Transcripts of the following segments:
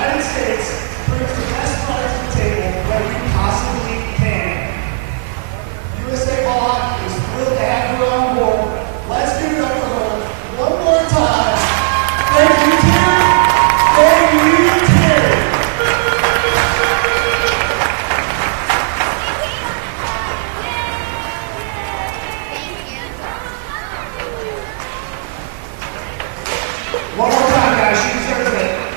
United States brings the best product to the table that we possibly can. USA Ball Hockey is thrilled to have her on board. Let's give it up for her one more time. Thank you, Terry. Thank you, Terry. One more time, guys. She deserves it.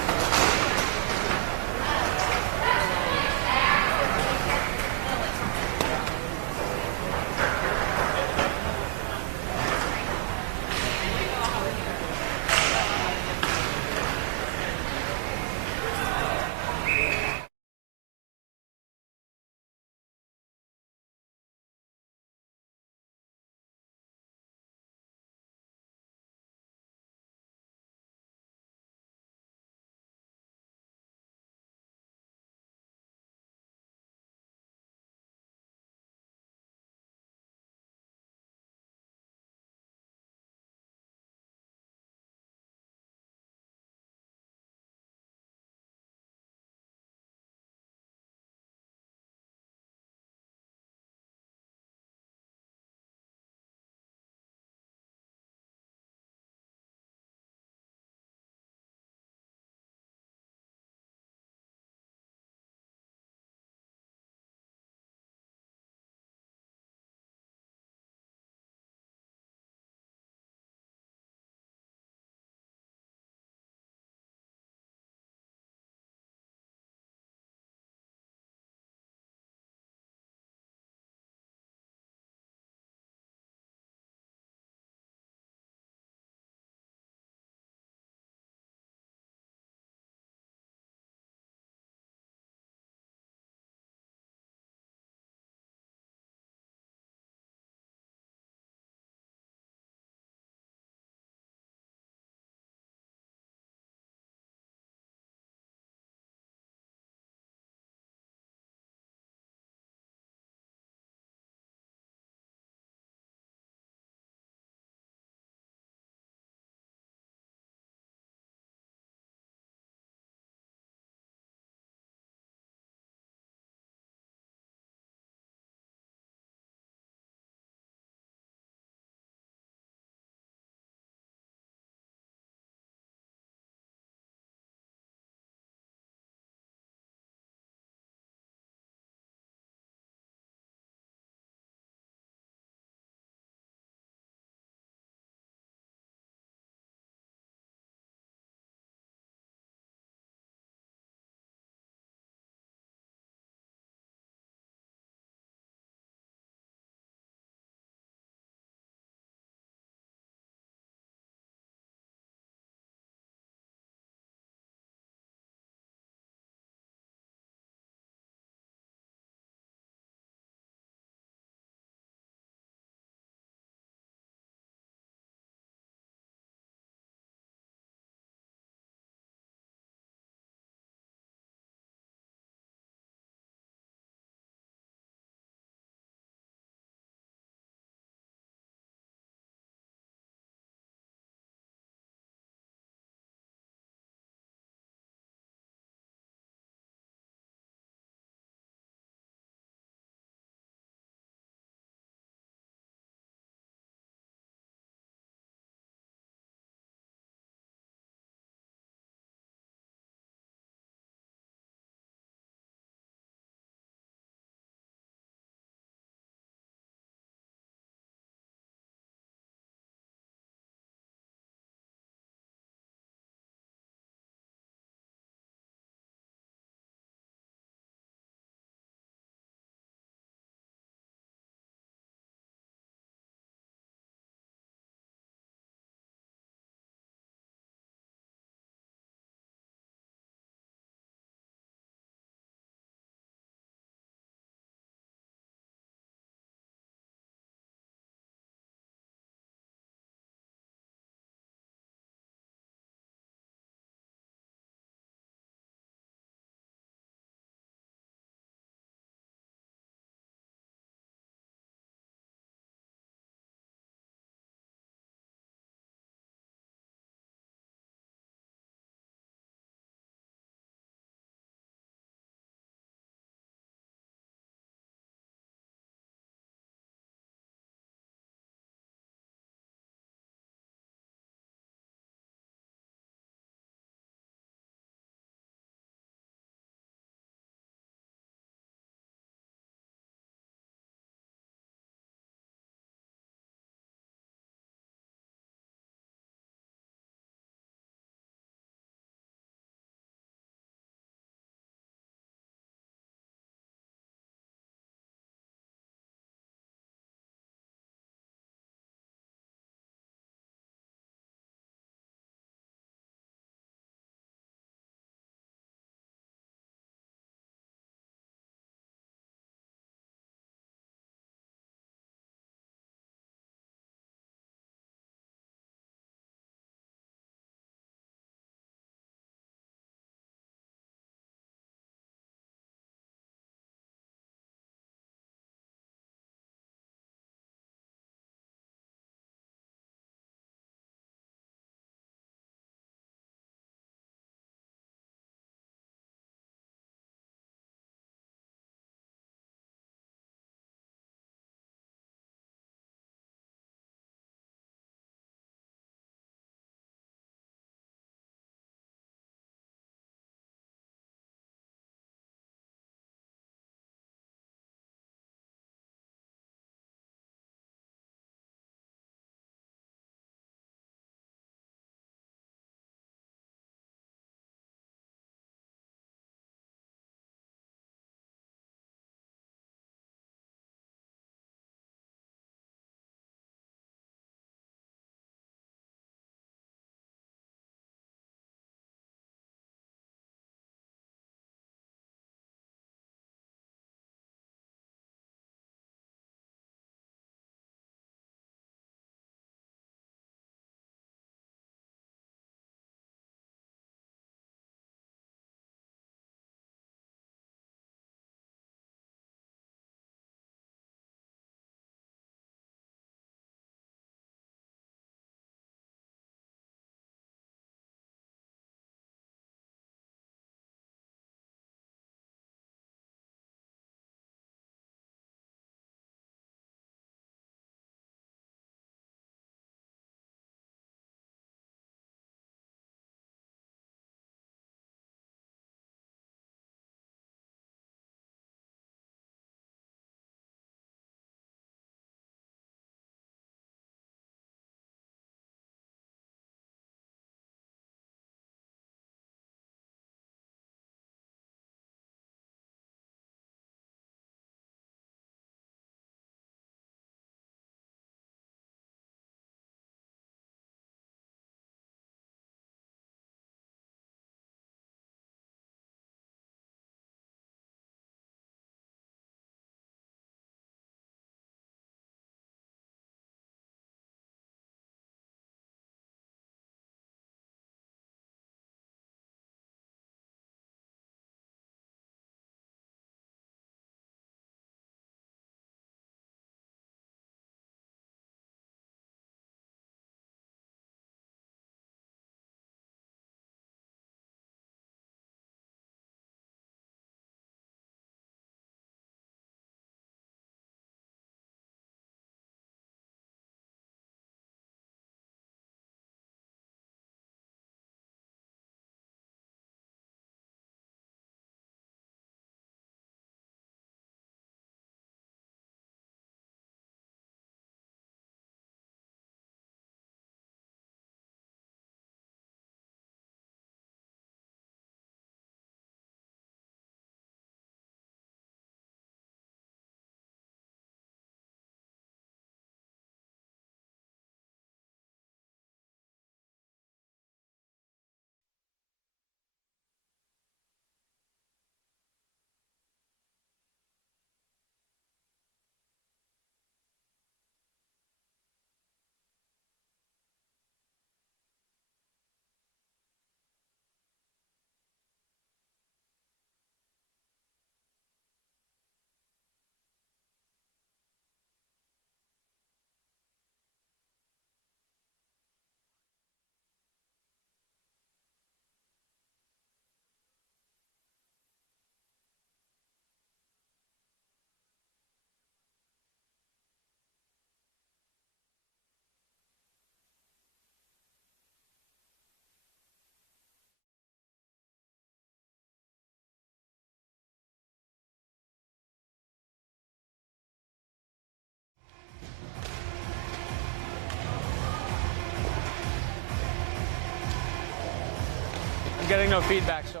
getting no feedback, so.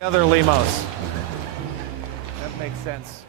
Other limos. That makes sense.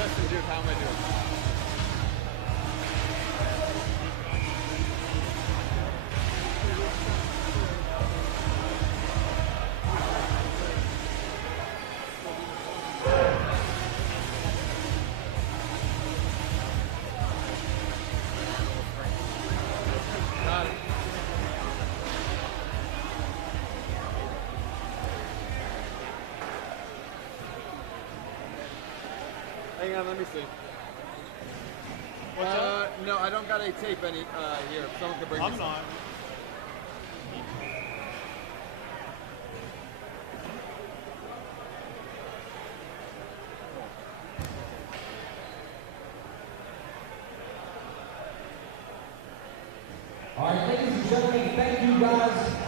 Justin, dude, how am I doing? Hang on, let me see. No, I don't got any tape here. If someone could bring me some. I'm not.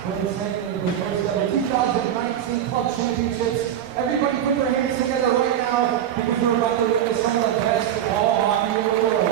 representing the first ever 2019 Club Championships. Everybody put their hands together right now because we're about to witness some of the best ball hockey in the world.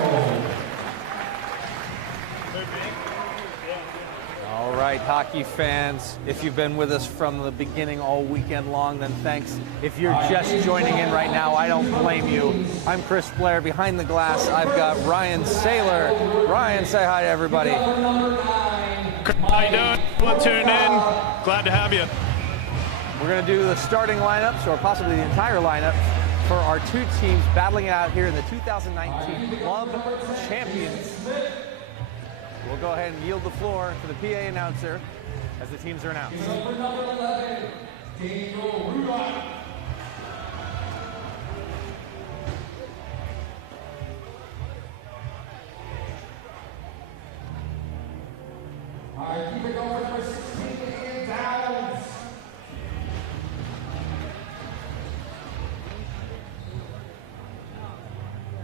All right, hockey fans, if you've been with us from the beginning all weekend long, then thanks. If you're just joining in right now, I don't blame you. I'm Chris Blair. Behind the glass, I've got Ryan Saylor. Ryan, say hi to everybody. How you doing? Well, tuned in. Glad to have you. We're going to do the starting lineups, or possibly the entire lineup, for our two teams battling it out here in the 2019 Club Champions. We'll go ahead and yield the floor to the PA announcer as the teams are announced. Number 11, Daniel Rudolph. All right, keep it going for number 16, Ian Downs.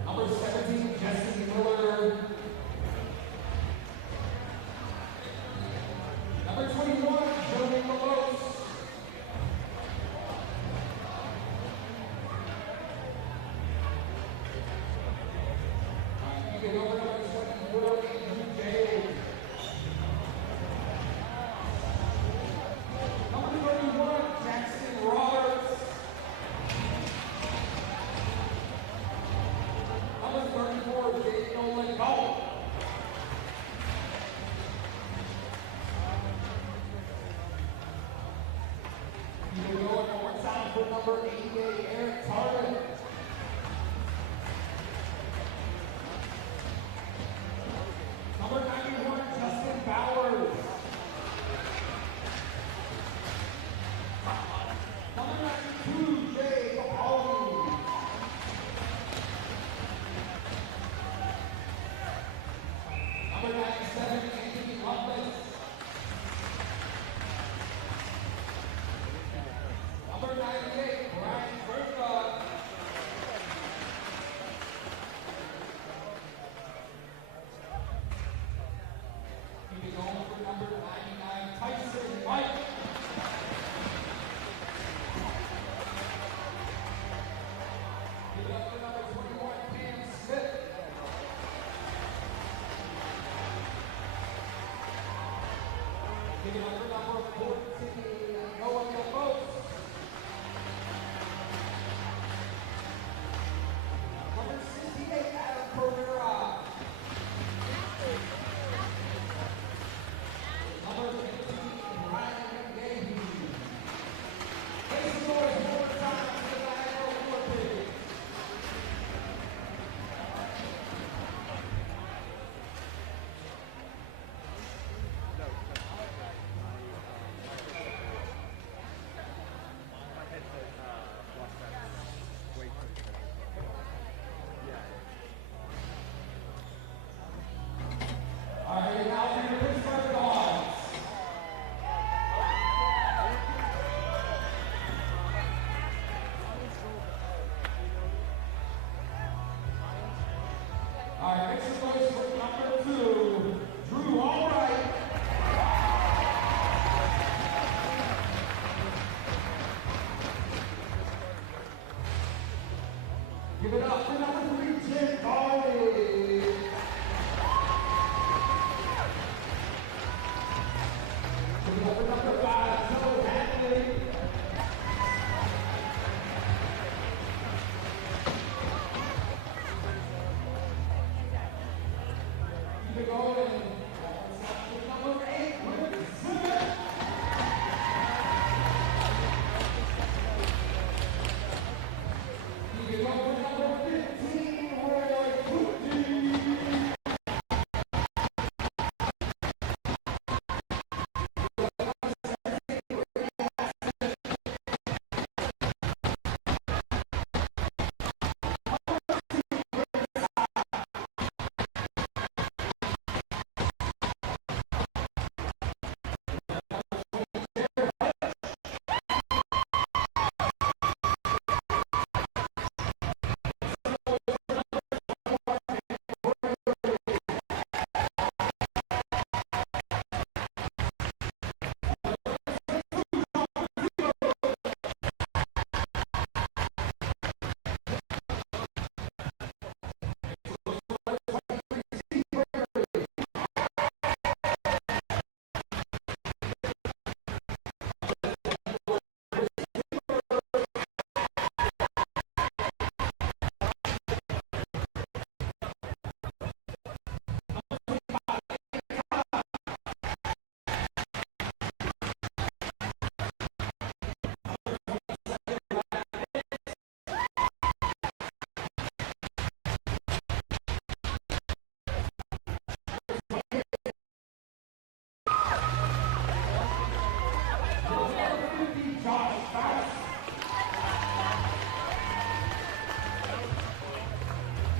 Number 17, Jesse Miller. Number 21, Joey Malos. Keep it over number 24, Andrew J. Number 31, Jackson Roberts. Number 34, Daniel Legault. Keep it going one more time for number 88, Eric Tartan. Number 91, Justin Bowers. Number 92, Jay Capaldi. Number 97, Anthony Lovelace. Number 98, Brian Bertha. Keep it going for number 99, Tyson White. Give it up for number 21, Cam Smith. Give it up for number 14, Noah LaFosse. Number 68, Adam Pereira. Number 15, Ryan Gahey. Make some noise one more time for the Niagara Olympics.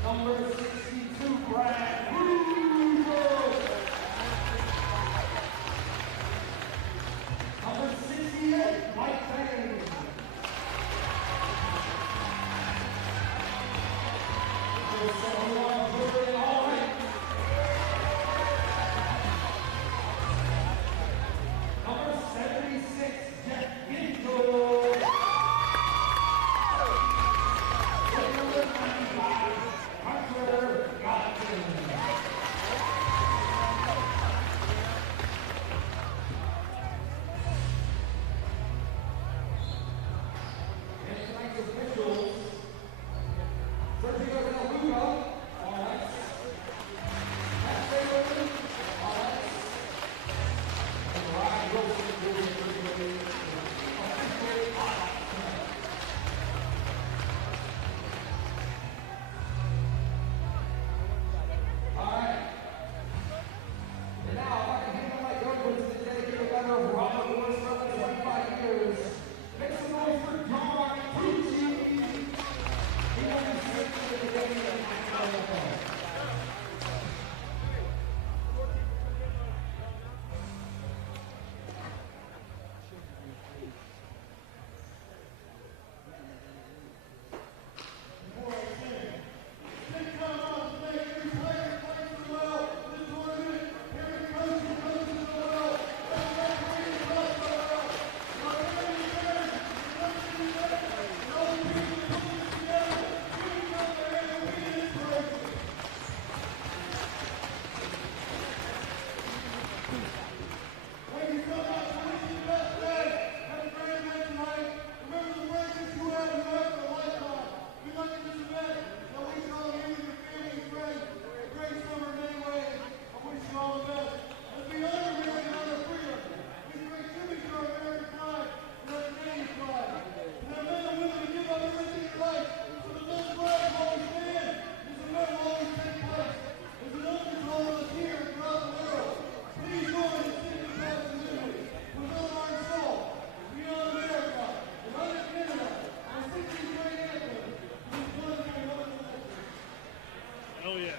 Number 62, Brad. Number 68, Mike Payne. Number 71, Jordan Allred. Number 76, Jeff Ginto. Number 95, Hunter Godkin. And tonight's officials, Sergio Benaluga, all right. Matt Taylor, all right. And Ryan Wilson will be officially all right. All right. And now, if I can hand my government to the dedicated letter of Robert Lewis for 25 years, make some noise for John Pucci. He won his sixth in the game of the Oh yeah.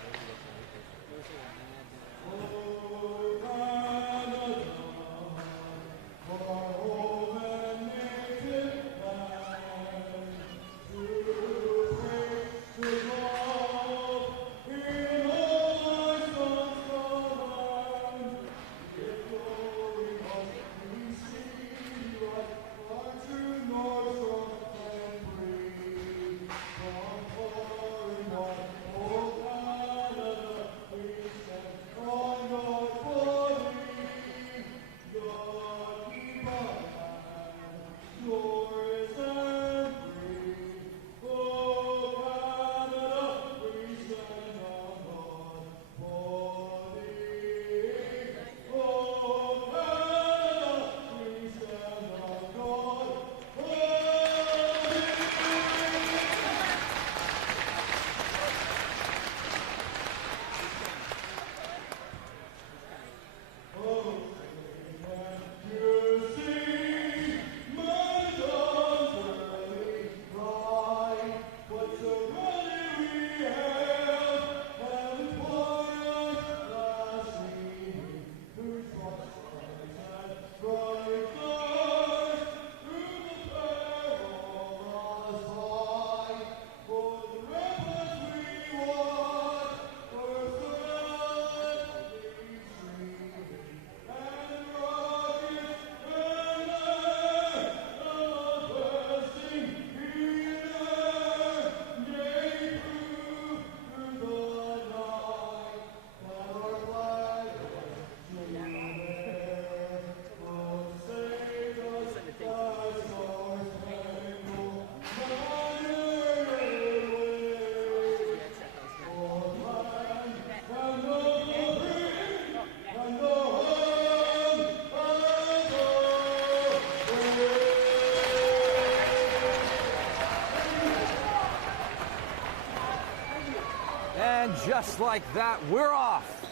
And just like that, we're off.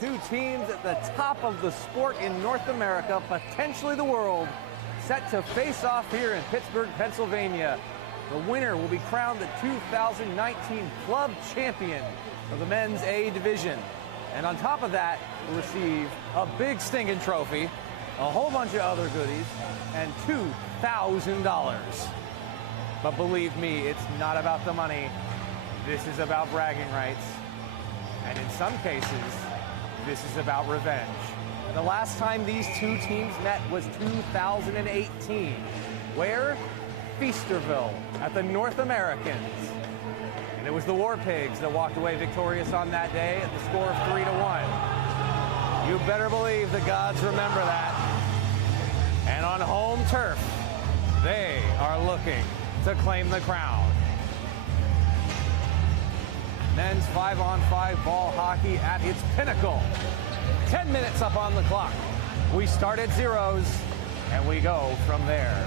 Two teams at the top of the sport in North America, potentially the world, set to face off here in Pittsburgh, Pennsylvania. The winner will be crowned the 2019 club champion of the men's A division. And on top of that, will receive a big stinking trophy, a whole bunch of other goodies, and $2,000. But believe me, it's not about the money. This is about bragging rights. And in some cases, this is about revenge. The last time these two teams met was 2018. Where? Feasterville at the North Americans. And it was the War Pigs that walked away victorious on that day at the score of 3-1. You better believe the gods remember that. And on home turf, they are looking to claim the crown. Men's 5-on-5 ball hockey at its pinnacle. 10 minutes up on the clock. We start at zeros, and we go from there.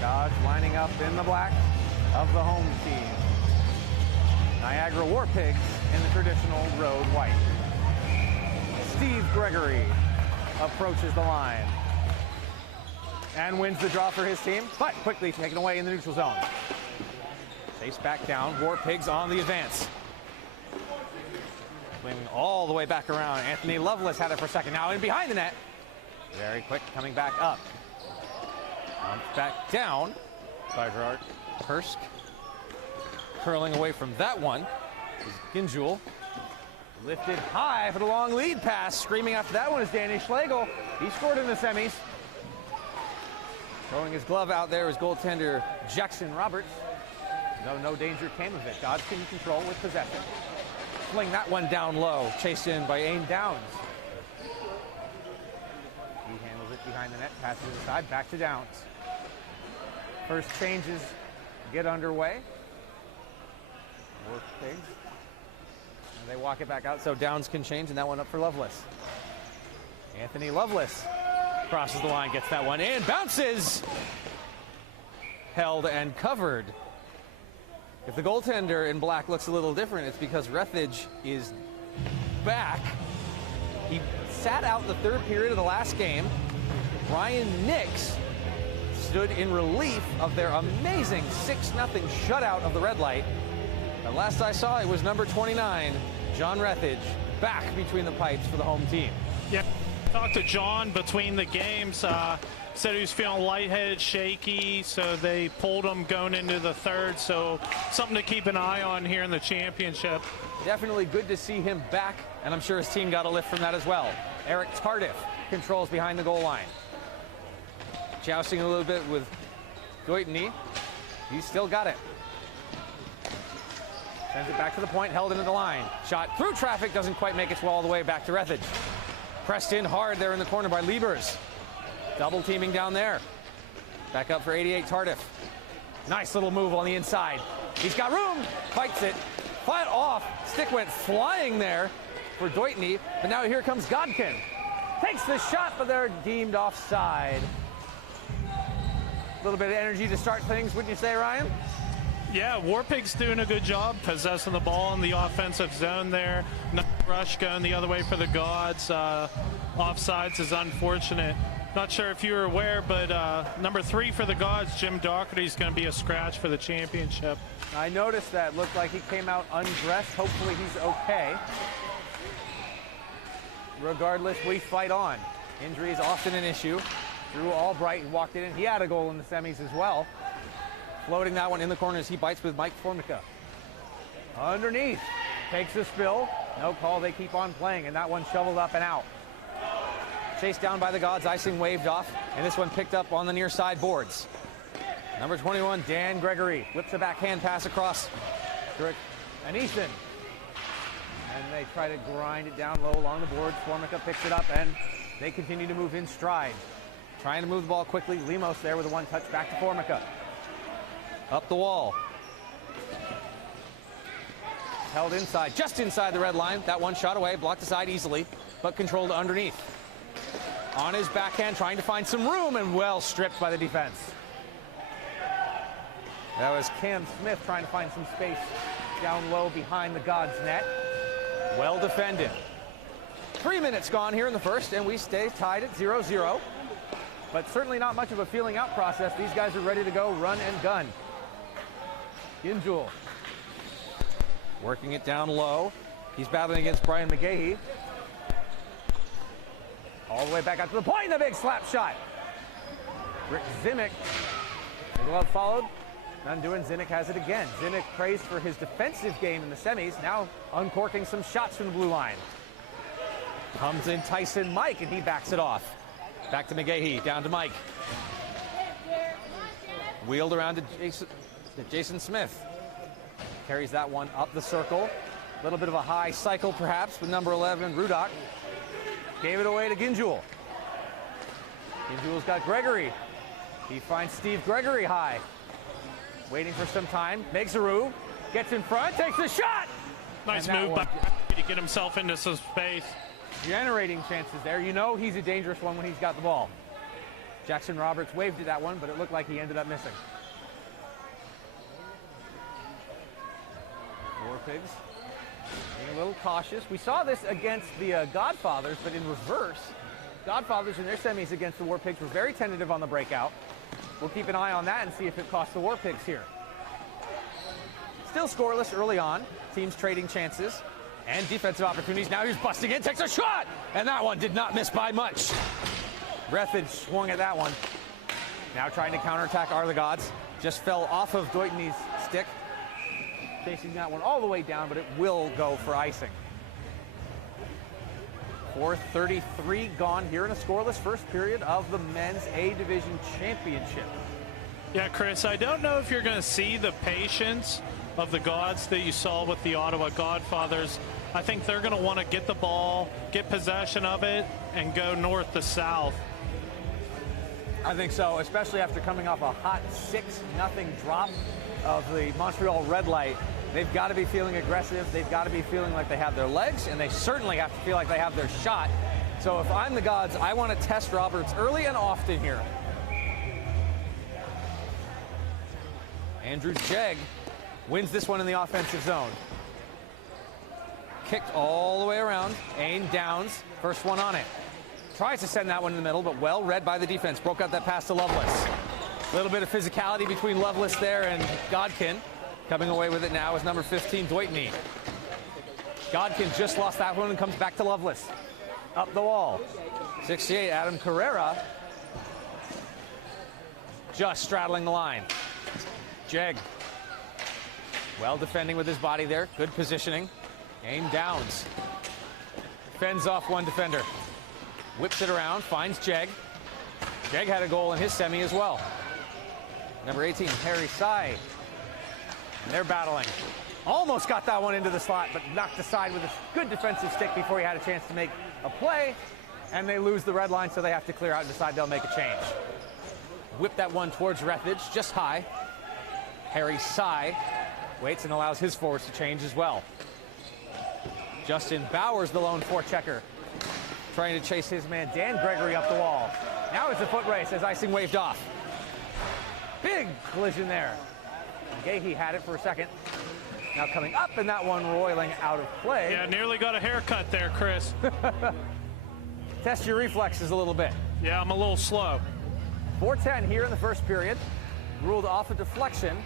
Gods lining up in the black of the home team. Niagara War Pigs in the traditional road white. Steve Gregory approaches the line and wins the draw for his team, but quickly taken away in the neutral zone. Chase back down, War Pigs on the advance. Swinging all the way back around. Anthony Lovelace had it for a second, now in behind the net. Very quick, coming back up. Back down by Gerard Kursk. Curling away from that one is Ginjul. Lifted high for the long lead pass. Screaming after that one is Danny Schlegel. He scored in the semis. Throwing his glove out there is goaltender Jackson Roberts. No danger came of it. Gods can control with possession. Fling that one down low. Chased in by Aim Downs. He handles it behind the net. Passes it aside. Back to Downs. First changes get underway. War Pigs. And they walk it back out so Downs can change, and that one up for Lovelace. Anthony Lovelace crosses the line, gets that one in, bounces! Held and covered. If the goaltender in black looks a little different, it's because Rethage is back. He sat out the third period of the last game. Ryan Nix stood in relief of their amazing 6-0 shutout of the Red Light. And last I saw, it was number 29, John Rethage, back between the pipes for the home team. Yeah, talked to John between the games. Said he was feeling lightheaded, shaky, so they pulled him going into the third. So something to keep an eye on here in the championship. Definitely good to see him back, and I'm sure his team got a lift from that as well. Eric Tardif controls behind the goal line. Jousting a little bit with Deuteny. He's still got it. Sends it back to the point, held into the line. Shot through traffic, doesn't quite make its way all the way back to Rethage. Pressed in hard there in the corner by Liebers. Double teaming down there. Back up for 88 Tardif. Nice little move on the inside. He's got room, fights it. Flat off, stick went flying there for Deuteny, but now here comes Godkin. Takes the shot, but they're deemed offside. A little bit of energy to start things, wouldn't you say, Ryan? Yeah, War Pigs doing a good job possessing the ball in the offensive zone there. Nice rush going the other way for the Gods. Offsides is unfortunate. Not sure if you were aware, but number 3 for the Gods, Jim Doherty, is going to be a scratch for the championship. I noticed that. Looked like he came out undressed. Hopefully he's okay. Regardless, we fight on. Injury is often an issue. Drew Albright walked in. He had a goal in the semis as well. Floating that one in the corners. He bites with Mike Formica. Underneath. Takes a spill. No call. They keep on playing. And that one shoveled up and out. Chased down by the Gods. Icing waved off. And this one picked up on the near side boards. Number 21, Dan Gregory. Whips a backhand pass across. And Ethan. And they try to grind it down low along the boards. Formica picks it up. And they continue to move in stride. Trying to move the ball quickly. Lemos there with a one touch back to Formica. Up the wall. Held inside, just inside the red line. That one shot away, blocked aside easily, but controlled underneath. On his backhand, trying to find some room, and well stripped by the defense. That was Cam Smith trying to find some space down low behind the Gods net. Well defended. 3 minutes gone here in the first, and we stay tied at 0-0. But certainly not much of a feeling out process. These guys are ready to go, run and gun. Ginjul working it down low. He's battling against Brian McGahee. All the way back out to the point, and a big slap shot. Rick Zimick, the glove followed. Undoing, Zimick has it again. Zimick praised for his defensive game in the semis, now uncorking some shots from the blue line. Comes in Tyson Mike, and he backs it off. Back to McGahee, down to Mike. Wheeled around to Jason Smith. Carries that one up the circle. A little bit of a high cycle, perhaps, with number 11, Rudock. Gave it away to Ginjul. Ginjul's got Gregory. He finds Steve Gregory high. Waiting for some time. Makes a roo. Gets in front. Takes the shot. Nice move by to get himself into some space. Generating chances there. You know he's a dangerous one when he's got the ball. Jackson Roberts waved at that one, but it looked like he ended up missing. War Pigs being a little cautious. We saw this against the Godfathers, but in reverse. Godfathers in their semis against the War Pigs were very tentative on the breakout. We'll keep an eye on that and see if it costs the War Pigs here. Still scoreless early on. Teams trading chances and defensive opportunities. Now he's busting in, takes a shot, and that one did not miss by much. Rethage swung at that one. Now trying to counterattack are the Gods. Just fell off of Deuteny's stick. Chasing that one all the way down, but it will go for icing. 4:33 gone here in a scoreless first period of the men's A Division Championship. Yeah, Chris, I don't know if you're going to see the patience of the Gods that you saw with the Ottawa Godfathers. I think they're going to want to get the ball, get possession of it, and go north to south. I think so, especially after coming off a hot 6-0 drop of the Montreal Red Light. They've got to be feeling aggressive. They've got to be feeling like they have their legs, and they certainly have to feel like they have their shot. So if I'm the Gods, I want to test Roberts early and often here. Andrew Jeg wins this one in the offensive zone. Kicked all the way around. Ain Downs, first one on it. Tries to send that one in the middle, but well read by the defense. Broke out that pass to Lovelace. A little bit of physicality between Lovelace there and Godkin. Coming away with it now is number 15, Deuteny. Godkin just lost that one and comes back to Lovelace. Up the wall. 68, Adam Carrera. Just straddling the line. Jeg. Well defending with his body there. Good positioning. Aim Downs. Fends off one defender. Whips it around, finds Jeg. Jeg had a goal in his semi as well. Number 18, Harry Sy. And they're battling. Almost got that one into the slot, but knocked aside with a good defensive stick before he had a chance to make a play. And they lose the red line, so they have to clear out and decide they'll make a change. Whip that one towards Rethage, just high. Harry Sy waits and allows his forwards to change as well. Justin Bowers, the lone forechecker, trying to chase his man Dan Gregory up the wall. Now it's a foot race as icing waved off. Big collision there. Gahey had it for a second. Now coming up, and that one roiling out of play. Yeah, nearly got a haircut there, Chris. Test your reflexes a little bit. Yeah, I'm a little slow. 4:10 here in the first period. Ruled off a deflection.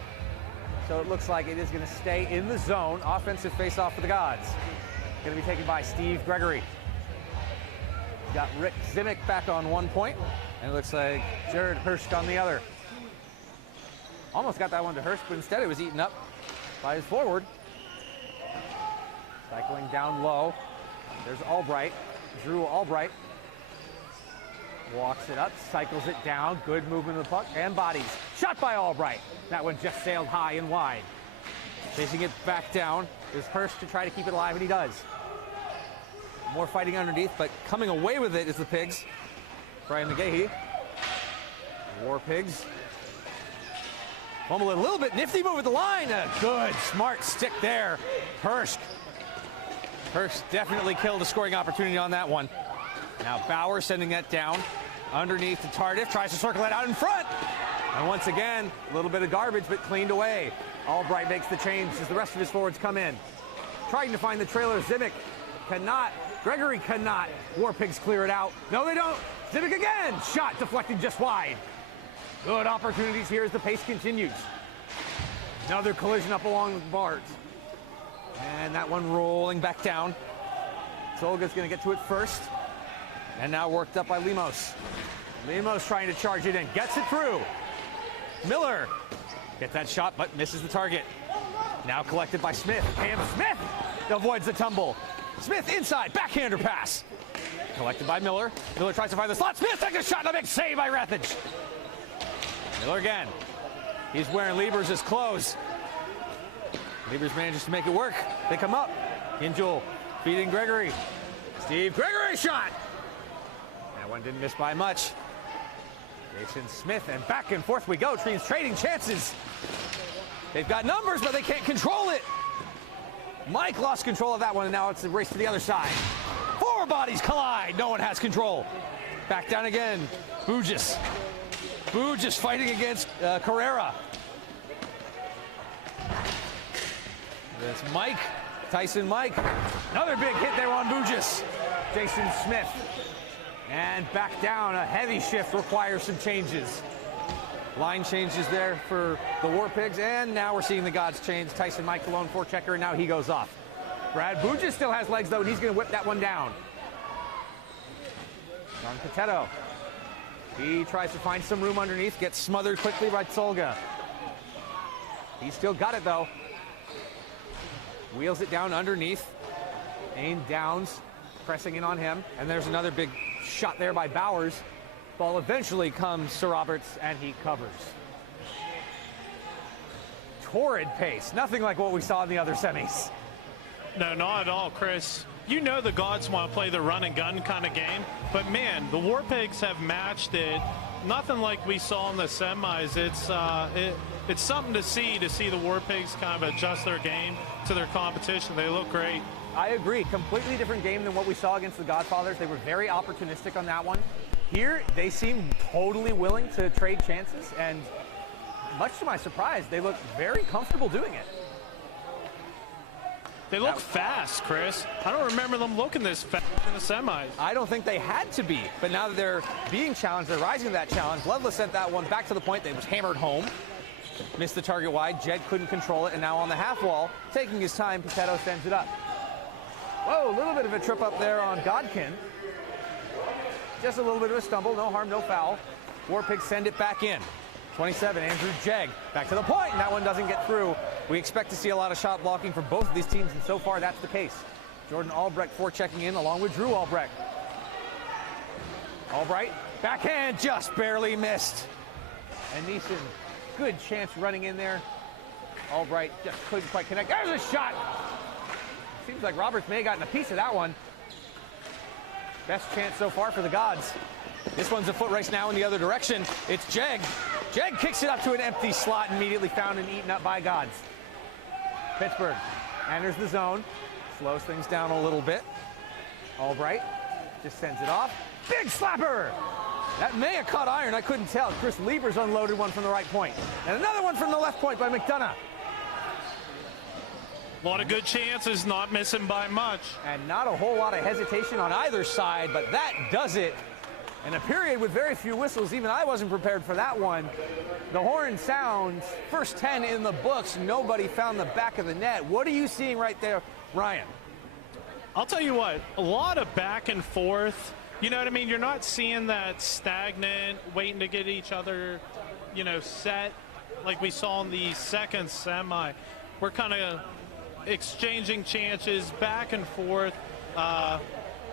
So it looks like it is going to stay in the zone. Offensive face-off for the Gods. Going to be taken by Steve Gregory. Got Rick Zimick back on 1 point. And it looks like Jared Hirsch on the other. Almost got that one to Hirsch, but instead it was eaten up by his forward. Cycling down low. There's Albright. Drew Albright. Walks it up, cycles it down. Good movement of the puck and bodies. Shot by Albright. That one just sailed high and wide. Chasing it back down is Hirsch to try to keep it alive, and he does. More fighting underneath, but coming away with it is the Pigs. Brian McGahee. War Pigs. Fumble it a little bit. Nifty move at the line. A good, smart stick there. Hirsch. Hirsch definitely killed a scoring opportunity on that one. Now Bauer sending that down underneath to Tardif. Tries to circle it out in front. And once again, a little bit of garbage, but cleaned away. Albright makes the change as the rest of his forwards come in. Trying to find the trailer. Zimick cannot Gregory cannot. War Pigs clear it out. No, they don't. Civic again. Shot deflected just wide. Good opportunities here as the pace continues. Another collision up along the bars. And that one rolling back down. Solga's going to get to it first. And now worked up by Lemos. Lemos trying to charge it in. Gets it through. Miller gets that shot, but misses the target. Now collected by Smith. Cam Smith avoids the tumble. Smith inside. Backhander pass. Collected by Miller. Miller tries to find the slot. Smith takes a shot and a big save by Rathage. Miller again. He's wearing Lieber's clothes. Lieber's manages to make it work. They come up. Hinjel feeding Gregory. Steve Gregory shot. That one didn't miss by much. Jason Smith, and back and forth we go. Teams trading chances. They've got numbers, but they can't control it. Mike lost control of that one, and now it's a race to the other side. Four bodies collide. No one has control. Back down again. Bugis. Bugis fighting against Carrera. That's Mike. Tyson Mike. Another big hit there on Bugis. Jason Smith. And back down. A heavy shift requires some changes. Line changes there for the War Pigs, and now we're seeing the Gods change. Tyson Mike, the lone forechecker, and now he goes off. Brad Bugis still has legs, though, and he's going to whip that one down. John Potetto. He tries to find some room underneath, gets smothered quickly by Solga. He's still got it, though. Wheels it down underneath. Aim Downs pressing in on him, and there's another big shot there by Bowers. Ball eventually comes to Roberts, and he covers. Torrid pace. Nothing like what we saw in the other semis. No, not at all, Chris. You know the Gods want to play the run and gun kind of game, but man, the War Pigs have matched it. Nothing like we saw in the semis. It's something to see the War Pigs kind of adjust their game to their competition. They look great. I agree. Completely different game than what we saw against the Godfathers. They were very opportunistic on that one. Here, they seem totally willing to trade chances, and much to my surprise, they look very comfortable doing it. They look fast, Chris. I don't remember them looking this fast in the semis. I don't think they had to be, but now that they're being challenged, they're rising to that challenge. Bloodless sent that one back to the point. They was hammered home. Missed the target wide. Jed couldn't control it, and now on the half wall, taking his time, Potetto sends it up. Whoa, a little bit of a trip up there on Godkin. Just a little bit of a stumble, no harm, no foul. War Pigs send it back in. 27, Andrew Jeg, back to the point, and that one doesn't get through. We expect to see a lot of shot blocking for both of these teams, and so far that's the case. Jordan Albrecht forechecking in along with Drew Albrecht. Albright, backhand, just barely missed. And Neeson, good chance running in there. Albright just couldn't quite connect. There's a shot! Seems like Roberts may have gotten a piece of that one. Best chance so far for the Gods. This one's a foot race now in the other direction. It's Jeg. Jeg kicks it up to an empty slot, immediately found and eaten up by Gods. Pittsburgh enters the zone, slows things down a little bit. Albright just sends it off. Big slapper! That may have caught iron, I couldn't tell. Chris Lieber's unloaded one from the right point. And another one from the left point by McDonough. A lot of good chances, not missing by much. And not a whole lot of hesitation on either side, but that does it. In a period with very few whistles, even I wasn't prepared for that one. The horn sounds, first 10 in the books, nobody found the back of the net. What are you seeing right there, Ryan? I'll tell you what, a lot of back and forth. You know what I mean? You're not seeing that stagnant, waiting to get each other, set like we saw in the second semi. We're kind of exchanging chances back and forth.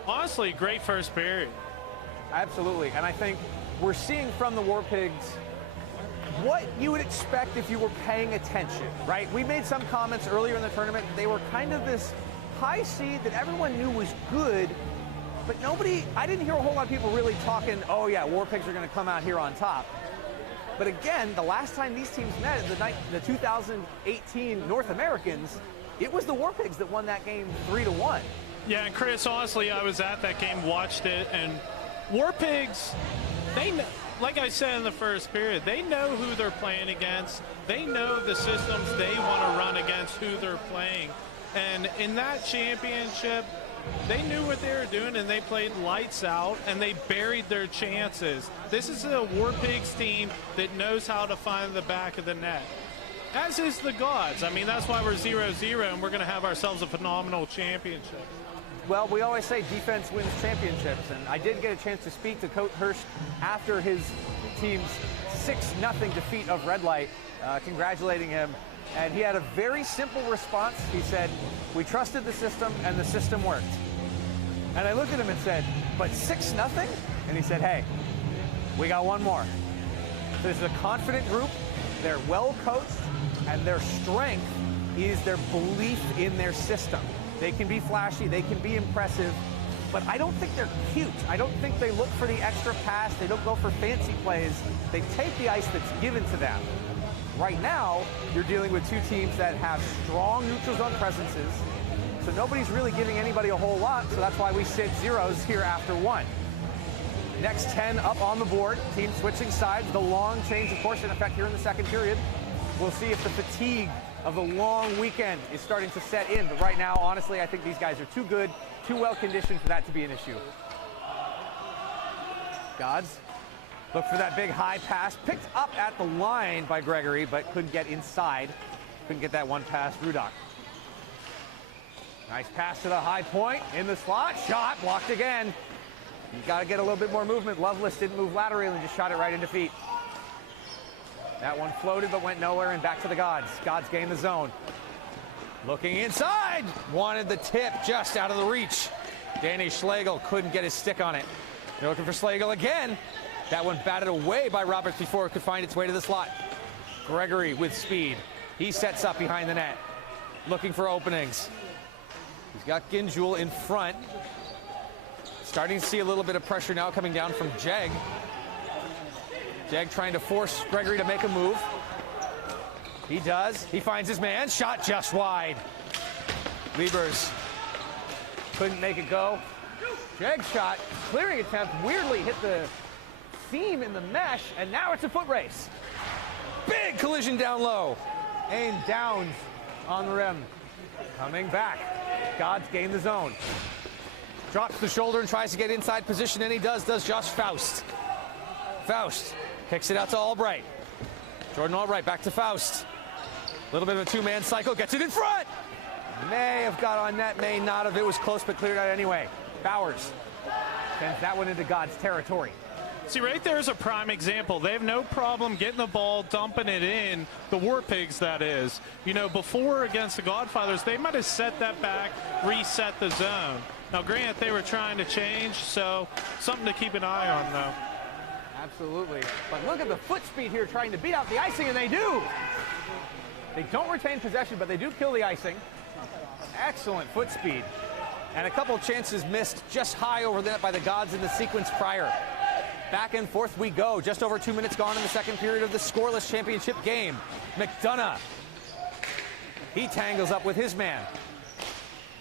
Honestly, great first period. Absolutely, and I think we're seeing from the War Pigs what you would expect if you were paying attention, right? We made some comments earlier in the tournament. They were kind of this high seed that everyone knew was good, but I didn't hear a whole lot of people really talking, oh yeah, War Pigs are going to come out here on top. But again, the last time these teams met, the 2018 North Americans, it was the War Pigs that won that game 3-1. Yeah, and Chris, honestly, I was at that game, watched it, and War Pigs, like I said in the first period, they know who they're playing against. They know the systems they want to run against who they're playing. And in that championship, They knew what they were doing, and they played lights out, and they buried their chances. This is a War Pigs team that knows how to find the back of the net, as is the Gods. I mean, that's why we're 0-0, and we're going to have ourselves a phenomenal championship. Well, we always say defense wins championships, and I did get a chance to speak to Coach Hurst after his team's 6-0 defeat of Red Light, congratulating him. And he had a very simple response. He said, we trusted the system, and the system worked. And I looked at him and said, but 6-0? And he said, hey, we got one more. This is a confident group. They're well coached, and their strength is their belief in their system. They can be flashy, they can be impressive, but I don't think they're cute. I don't think they look for the extra pass. They don't go for fancy plays. They take the ice that's given to them. Right now, you're dealing with two teams that have strong neutral zone presences, so nobody's really giving anybody a whole lot, so that's why we sit zeros here after one. Next 10 up on the board, team switching sides. The long change, of course, in effect here in the second period. We'll see if the fatigue of the long weekend is starting to set in, but right now, honestly, I think these guys are too good, too well conditioned for that to be an issue. Gods look for that big high pass, picked up at the line by Gregory, but couldn't get inside. Couldn't get that one past Rudock. Nice pass to the high point, in the slot, shot, blocked again. You gotta get a little bit more movement. Loveless didn't move laterally and just shot it right into feet. That one floated but went nowhere, and back to the Gods. Gods gain the zone. Looking inside. Wanted the tip just out of the reach. Danny Schlegel couldn't get his stick on it. They're looking for Schlegel again. That one batted away by Roberts before it could find its way to the slot. Gregory with speed. He sets up behind the net. Looking for openings. He's got Ginjul in front. Starting to see a little bit of pressure now coming down from Jeg. Jeg trying to force Gregory to make a move. He does. He finds his man. Shot just wide. Liebers couldn't make it go. Jeg shot. Clearing attempt. Weirdly hit the seam in the mesh. And now it's a foot race. Big collision down low. And Downs on the rim. Coming back. Gods gain the zone. Drops the shoulder and tries to get inside position. And he does Josh Faust. Faust kicks it out to Albright. Jordan Albright back to Faust. A little bit of a two-man cycle. Gets it in front. May have got on net, may not have. It was close, but cleared out anyway. Bowers sends that one into God's territory. See, right there is a prime example. They have no problem getting the ball, dumping it in. The War Pigs, that is. You know, before against the Godfathers, they might have set that back, reset the zone. Now, granted, they were trying to change, so something to keep an eye on, though. Absolutely. But look at the foot speed here trying to beat out the icing, and they do. They don't retain possession, but they do kill the icing. Excellent foot speed. And a couple chances missed just high over the net by the Gods in the sequence prior. Back and forth we go. Just over 2 minutes gone in the second period of the scoreless championship game. McDonough. He tangles up with his man.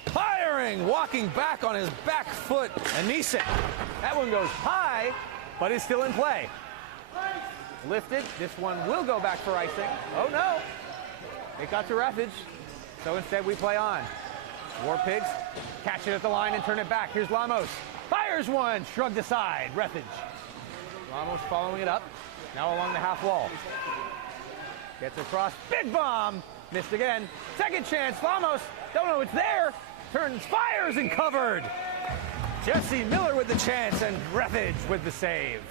Firing, walking back on his back foot. Anisik. That one goes high, but is still in play. Lifted. This one will go back for icing. Oh no. It got to Rethage. So instead we play on. War Pigs catch it at the line and turn it back. Here's Lamos. Fires one. Shrugged aside. Rethage. Lamos following it up. Now along the half wall. Gets across. Big bomb. Missed again. Second chance. Lamos. Don't know it's there. Turns, fires, and covered. Jesse Miller with the chance, and Rethage with the save.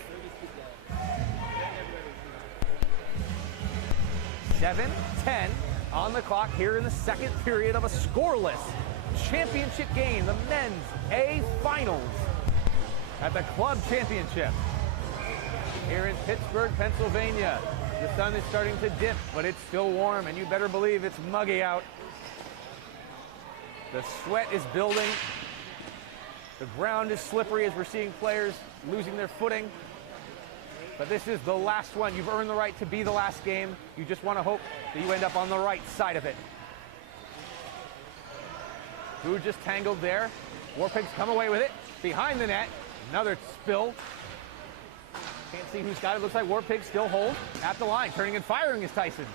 7:10 on the clock here in the second period of a scoreless championship game, the men's A finals at the club championship here in Pittsburgh, Pennsylvania. The sun is starting to dip, but it's still warm, and you better believe it's muggy out. The sweat is building. The ground is slippery as we're seeing players losing their footing. But this is the last one. You've earned the right to be the last game. You just want to hope that you end up on the right side of it. Who just tangled there? War Pigs come away with it. Behind the net. Another spill. Can't see who's got it. Looks like War Pigs still hold at the line. Turning and firing is Tyson.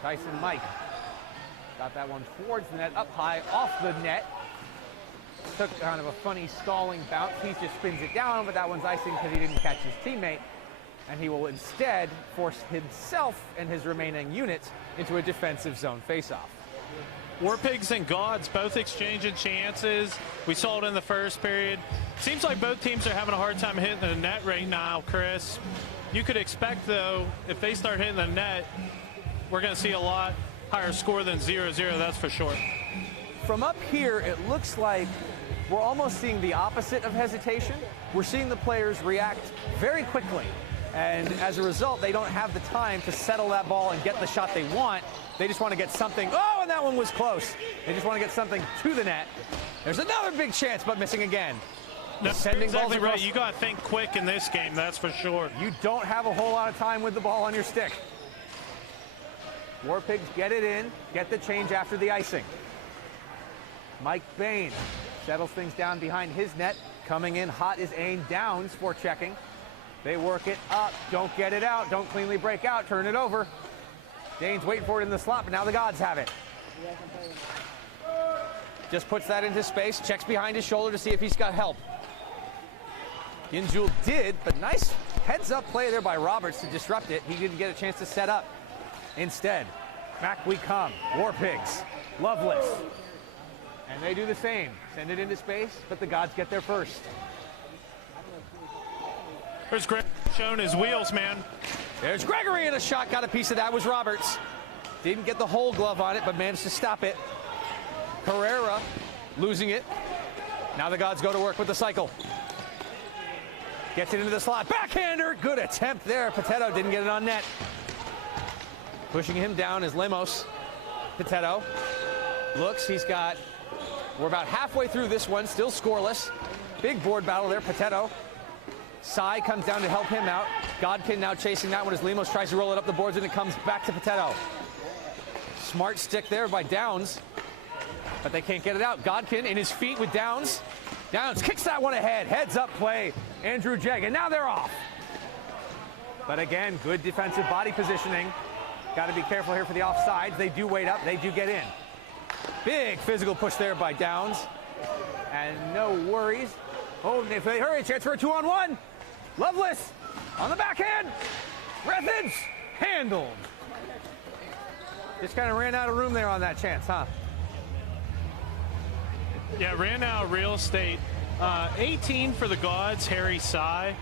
Tyson Mike. Got that one towards the net, up high, off the net. took kind of a funny stalling bounce. He just spins it down, but that one's icing because he didn't catch his teammate. And he will instead force himself and his remaining units into a defensive zone faceoff. War Pigs and Gods both exchanging chances. We saw it in the first period. Seems like both teams are having a hard time hitting the net right now, Chris. You could expect, though, if they start hitting the net, we're going to see a lot higher score than 0-0, that's for sure. From up here, it looks like we're almost seeing the opposite of hesitation. We're seeing the players react very quickly. And as a result, they don't have the time to settle that ball and get the shot they want. They just want to get something. Oh, and that one was close. They just want to get something to the net. There's another big chance, but missing again. No, sending exactly balls right. You got to think quick in this game, that's for sure. You don't have a whole lot of time with the ball on your stick. War Pigs get it in, get the change after the icing. Mike Bain settles things down behind his net. Coming in hot is Ain Downs for checking. They work it up, don't get it out, don't cleanly break out, turn it over. Dane's waiting for it in the slot, but now the Gods have it. Just puts that into space, checks behind his shoulder to see if he's got help. Yinjul did, but nice heads-up play there by Roberts to disrupt it. He didn't get a chance to set up. Instead, back we come. War Pigs, Loveless. And they do the same. Send it into space, but the Gods get there first. There's Greg showing his wheels, man. There's Gregory in a shot. Got a piece of that. Was Roberts. Didn't get the whole glove on it, but managed to stop it. Carrera losing it. Now the Gods go to work with the cycle. Gets it into the slot. Backhander. Good attempt there. Potato didn't get it on net. Pushing him down is Lemos. Potato looks. He's got... We're about halfway through this one. Still scoreless. Big board battle there. Potato. Sai comes down to help him out. Godkin now chasing that one as Lemos tries to roll it up the boards, and it comes back to Potato. Smart stick there by Downs, but they can't get it out. Godkin in his feet with Downs. Downs kicks that one ahead. Heads up play. Andrew Jeg, and now they're off. But again, good defensive body positioning. Got to be careful here for the offsides. They do wait up. They do get in. Big physical push there by Downs. And no worries. Oh, if they hurry, chance for a 2-on-1. Loveless on the backhand. Rethins handled. Just kind of ran out of room there on that chance, huh? Yeah, ran out of real estate. 18 for the Gods, Harry Sai.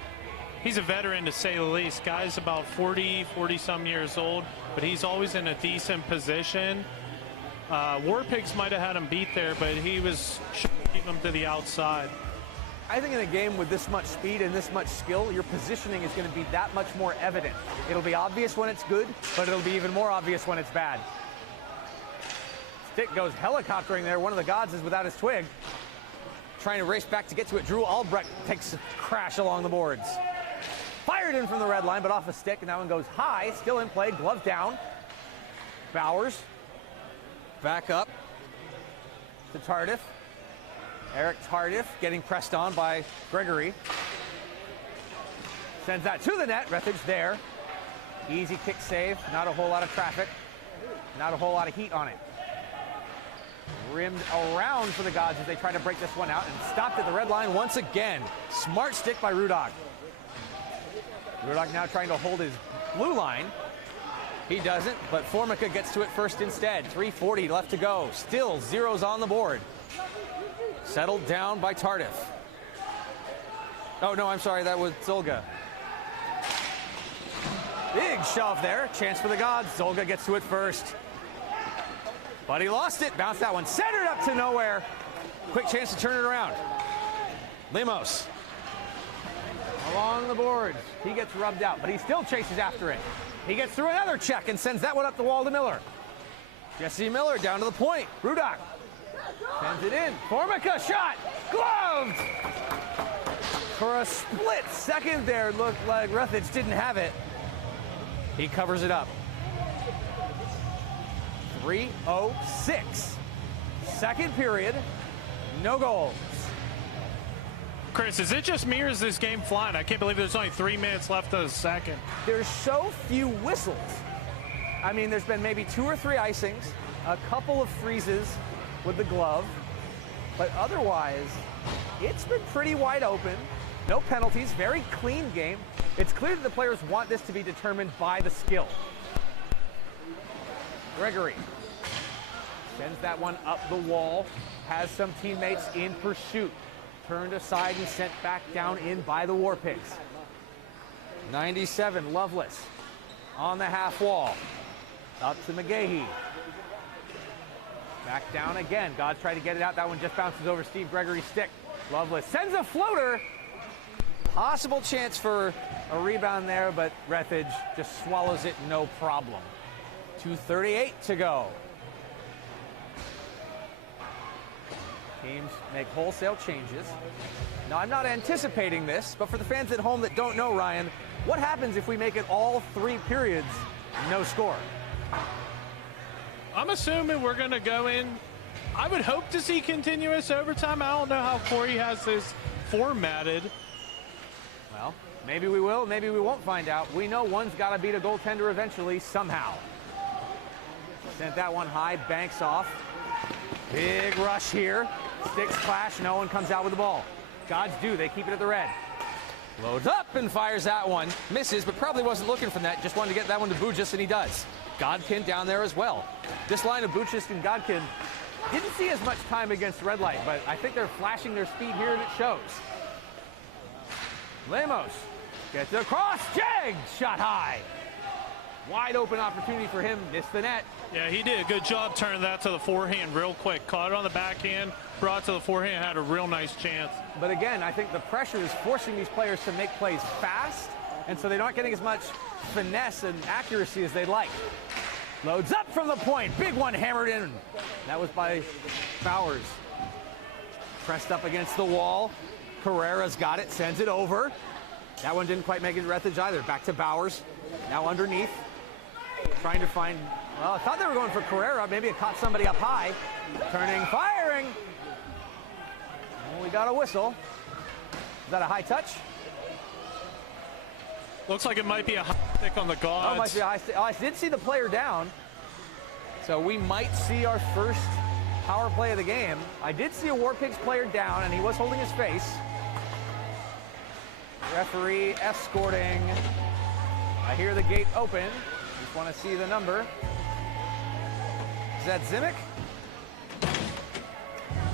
He's a veteran to say the least. Guy's about 40-some years old, but he's always in a decent position. War Pigs might have had him beat there, but he was keeping him to the outside. I think in a game with this much speed and this much skill, your positioning is going to be that much more evident. It'll be obvious when it's good, but it'll be even more obvious when it's bad. Stick goes helicoptering there. One of the Gods is without his twig. Trying to race back to get to it. Drew Albrecht takes a crash along the boards. Fired in from the red line, but off a stick, and that one goes high. Still in play, glove down. Bowers back up to Tardif. Eric Tardif getting pressed on by Gregory. Sends that to the net. Rethage there. Easy kick save. Not a whole lot of traffic. Not a whole lot of heat on it. Rimmed around for the Gods as they try to break this one out, and stopped at the red line once again. Smart stick by Rudock. Rudock now trying to hold his blue line. He doesn't, but Formica gets to it first instead. 3:40 left to go. Still zeros on the board. Settled down by Tardif. Oh, no, I'm sorry, that was Zolga. Big shove there. Chance for the Gods. Zolga gets to it first. But he lost it. Bounced that one. Centered up to nowhere. Quick chance to turn it around. Lemos. Along the boards. He gets rubbed out, but he still chases after it. He gets through another check and sends that one up the wall to Miller. Jesse Miller down to the point. Rudock sends it in. Formica shot. Gloved. For a split second there, looked like Rethage didn't have it. He covers it up. 3:06. Second period. No goals. Chris, is it just me or is this game flying? I can't believe there's only 3 minutes left of the second. There's so few whistles. I mean, there's been maybe 2 or 3 icings, a couple of freezes with the glove, but otherwise, it's been pretty wide open. No penalties, very clean game. It's clear that the players want this to be determined by the skill. Gregory sends that one up the wall, has some teammates in pursuit. Turned aside and sent back down in by the War Pigs. 97, Loveless on the half wall. Up to McGahee. Back down again. God tried to get it out. That one just bounces over Steve Gregory's stick. Loveless sends a floater. Possible chance for a rebound there, but Rethage just swallows it no problem. 2:38 to go. Teams make wholesale changes. Now, I'm not anticipating this, but for the fans at home that don't know, Ryan, what happens if we make it all 3 periods, no score? I'm assuming we're going to go in. I would hope to see continuous overtime. I don't know how Corey has this formatted. Well, maybe we will, maybe we won't find out. We know one's got to beat a goaltender eventually, somehow. Sent that one high, banks off. Big rush here. Sticks clash, no one comes out with the ball. Gods do, they keep it at the red. Loads up and fires that one. Misses, but probably wasn't looking for that. Just wanted to get that one to Bujis, and he does. Godkin down there as well. This line of Bujis and Godkin didn't see as much time against red light, but I think they're flashing their speed here, and it shows. Lemos gets across. Jag shot high. Wide open opportunity for him. Missed the net. Yeah, he did a good job turning that to the forehand real quick. Caught it on the backhand, brought it to the forehand, had a real nice chance. But again, I think the pressure is forcing these players to make plays fast, and so they're not getting as much finesse and accuracy as they'd like. Loads up from the point. Big one hammered in. That was by Bowers. Pressed up against the wall. Carrera's got it, sends it over. That one didn't quite make it to Rethage either. Back to Bowers. Now underneath. Trying to find, well, I thought they were going for Carrera. Maybe it caught somebody up high. Turning, firing. And we got a whistle. Is that a high touch? Looks like it might be a high stick on the Gods. Oh, it might be a high stick. Oh, I did see the player down. So we might see our first power play of the game. I did see a War Pigs player down, and he was holding his face. Referee escorting. I hear the gate open. Just want to see the number. Is that Zimic?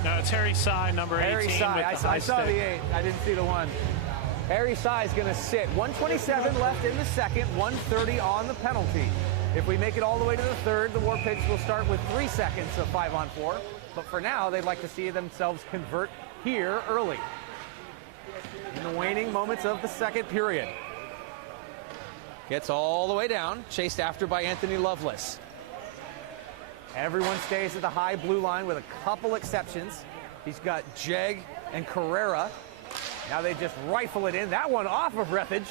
No, it's Harry Sy, number 18. Harry Sy. I saw the 8. I didn't see the 1. Harry Sy is going to sit. 1:27 left in the second. 1:30 on the penalty. If we make it all the way to the third, the War Pigs will start with 3 seconds of 5-on-4. But for now, they'd like to see themselves convert here early, in the waning moments of the second period. Gets all the way down, chased after by Anthony Loveless. Everyone stays at the high blue line with a couple exceptions. He's got Jeg and Carrera. Now they just rifle it in. That one off of Rethage.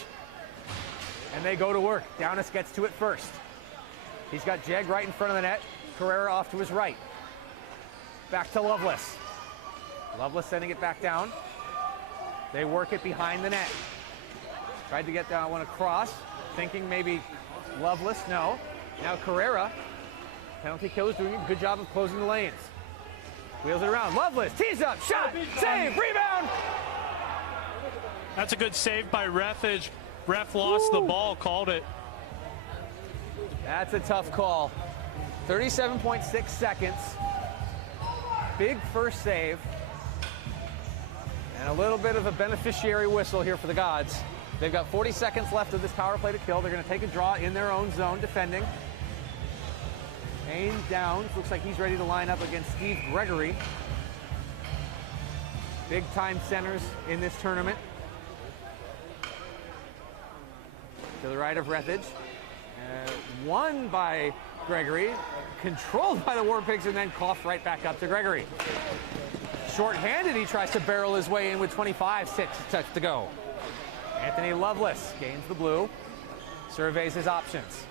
And they go to work. Downis gets to it first. He's got Jeg right in front of the net. Carrera off to his right. Back to Loveless. Loveless sending it back down. They work it behind the net. Tried to get that one across, thinking maybe Loveless. No. Now Carrera. Penalty killer's doing a good job of closing the lanes. Wheels it around. Loveless. Tees up. Shot. Save. Rebound. That's a good save by Rethage. Ref lost the ball, called it. That's a tough call. 37.6 seconds. Big first save. And a little bit of a beneficiary whistle here for the Gods. They've got 40 seconds left of this power play to kill. They're going to take a draw in their own zone, defending. Aim Downs looks like he's ready to line up against Steve Gregory. Big time centers in this tournament. To the right of Rethage. Won by Gregory. Controlled by the War Pigs and then coughed right back up to Gregory. Short-handed, he tries to barrel his way in with 25 to go. Anthony Loveless gains the blue. Surveys his options.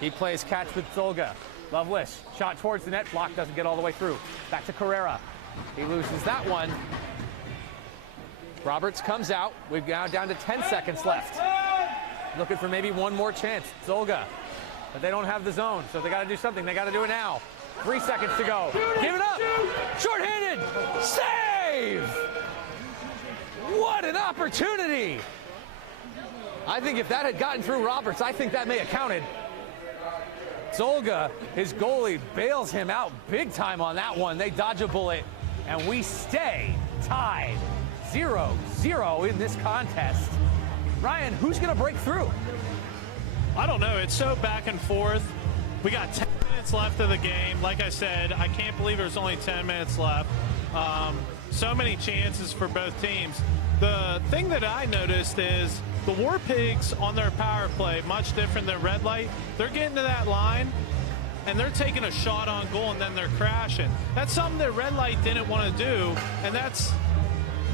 He plays catch with Zolga. Loveless, shot towards the net, block doesn't get all the way through. Back to Carrera. He loses that one. Roberts comes out. We've now down to 10 seconds left. Looking for maybe one more chance. Zolga. But they don't have the zone, so they got to do something. They got to do it now. 3 seconds to go. Give it up. Short-handed. Save! What an opportunity! I think if that had gotten through Roberts, I think that may have counted. Zolga, his goalie, bails him out big time on that one. They dodge a bullet, and we stay tied 0-0 in this contest. Ryan, who's going to break through? I don't know. It's so back and forth. We got 10 minutes left of the game. Like I said, I can't believe there's only 10 minutes left. So many chances for both teams. The thing that I noticed is the War Pigs on their power play, much different than Red Light. They're getting to that line, and they're taking a shot on goal, and then they're crashing. That's something that Red Light didn't want to do, and that's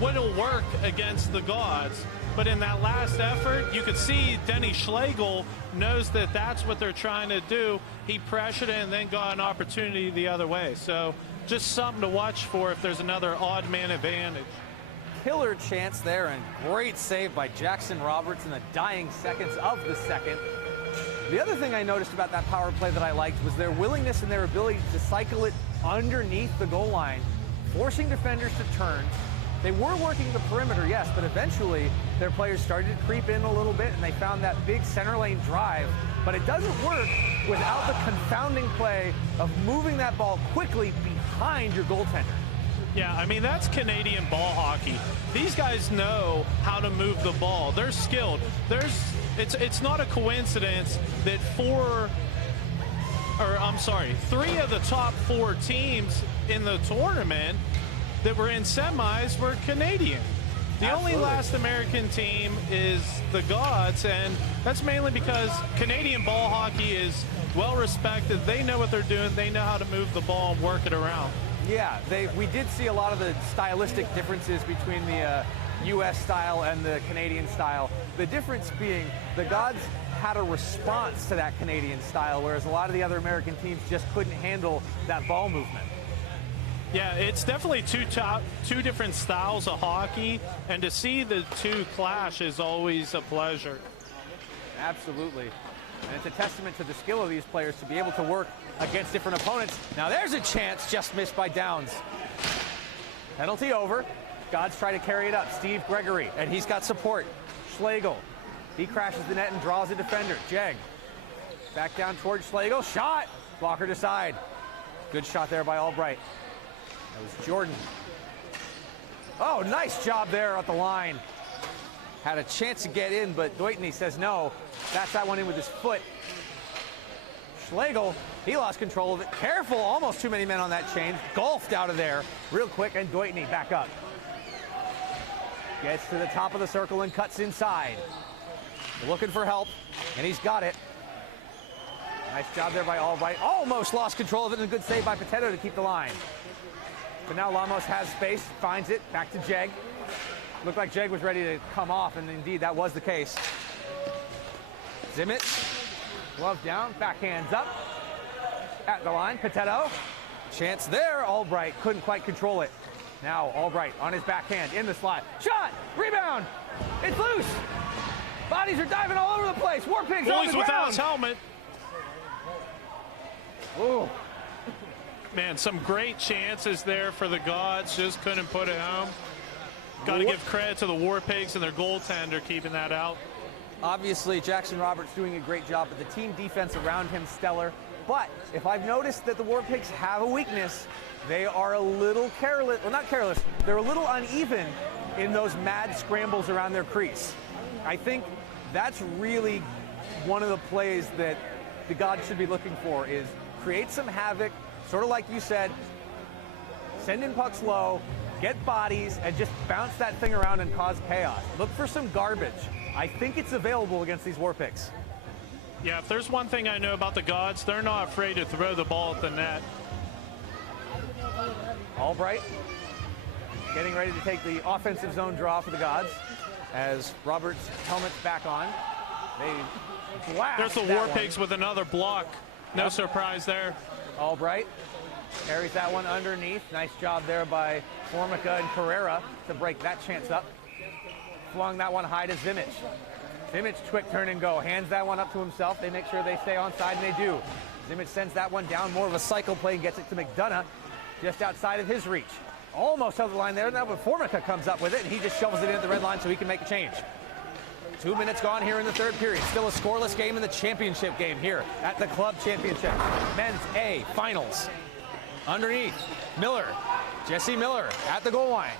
what'll work against the Gods. But in that last effort, you could see Denny Schlegel knows that that's what they're trying to do. He pressured it and then got an opportunity the other way. So just something to watch for if there's another odd man advantage. Killer chance there, and great save by Jackson Roberts in the dying seconds of the second. The other thing I noticed about that power play that I liked was their willingness and their ability to cycle it underneath the goal line, forcing defenders to turn. They were working the perimeter, yes, but eventually their players started to creep in a little bit, and they found that big center lane drive. But it doesn't work without the confounding play of moving that ball quickly behind your goaltender. Yeah, I mean, that's Canadian ball hockey. These guys know how to move the ball. They're skilled. It's not a coincidence that three of the top 4 teams in the tournament that were in semis were Canadian. The Absolutely. only last American team is the Gods, and that's mainly because Canadian ball hockey is well respected. They know what they're doing. They know how to move the ball and work it around. Yeah, we did see a lot of the stylistic differences between the U.S. style and the Canadian style. The difference being the Gods had a response to that Canadian style, whereas a lot of the other American teams just couldn't handle that ball movement. Yeah, it's definitely two different styles of hockey, and to see the two clash is always a pleasure. Absolutely. And it's a testament to the skill of these players to be able to work against different opponents. Now there's a chance, just missed by Downs. Penalty over. Gods try to carry it up. Steve Gregory, and he's got support. Schlegel, he crashes the net and draws a defender. Jeg, back down towards Schlegel. Shot! Blocker to side. Good shot there by Albright. That was Jordan. Oh, nice job there at the line. Had a chance to get in, but Deutney says no. That's that one in with his foot. Schlegel, he lost control of it. Careful, almost too many men on that chain. Golfed out of there real quick, and Deutney back up. Gets to the top of the circle and cuts inside. Looking for help, and he's got it. Nice job there by Albright. Almost lost control of it, and a good save by Potato to keep the line. But now Lamos has space, finds it, back to Jeg. Looked like Jeg was ready to come off, and indeed that was the case. Zimmett, glove down, backhands up. At the line, Potato. Chance there, Albright couldn't quite control it. Now Albright on his backhand, in the slot. Shot, rebound, it's loose. Bodies are diving all over the place. War Pigs on the ground. Without his helmet. Ooh. Man, some great chances there for the Gods, just couldn't put it home. Got to give credit to the War Pigs and their goaltender keeping that out. Obviously, Jackson Roberts doing a great job, but the team defense around him stellar. But if I've noticed that the War Pigs have a weakness, they are a little careless, well, not careless, they're a little uneven in those mad scrambles around their crease. I think that's really one of the plays that the Gods should be looking for, is create some havoc, sort of like you said, send in pucks low, get bodies, and just bounce that thing around and cause chaos. Look for some garbage. I think it's available against these War Pigs. Yeah, if there's one thing I know about the Gods, they're not afraid to throw the ball at the net. Albright getting ready to take the offensive zone draw for the Gods as Roberts' helmet's back on. They blast. There's the War Pigs with another block. No surprise there. Albright carries that one underneath. Nice job there by Formica and Carrera to break that chance up. Flung that one high to Zimmich. Zimmich, quick turn and go. Hands that one up to himself. They make sure they stay on side, and they do. Simic sends that one down, more of a cycle play, and gets it to McDonough, just outside of his reach. Almost held the line there, now but Formica comes up with it, and he just shovels it in at the red line so he can make a change. 2 minutes gone here in the third period. Still a scoreless game in the championship game here at the club championship. Men's A finals. Underneath, Miller, Jesse Miller at the goal line.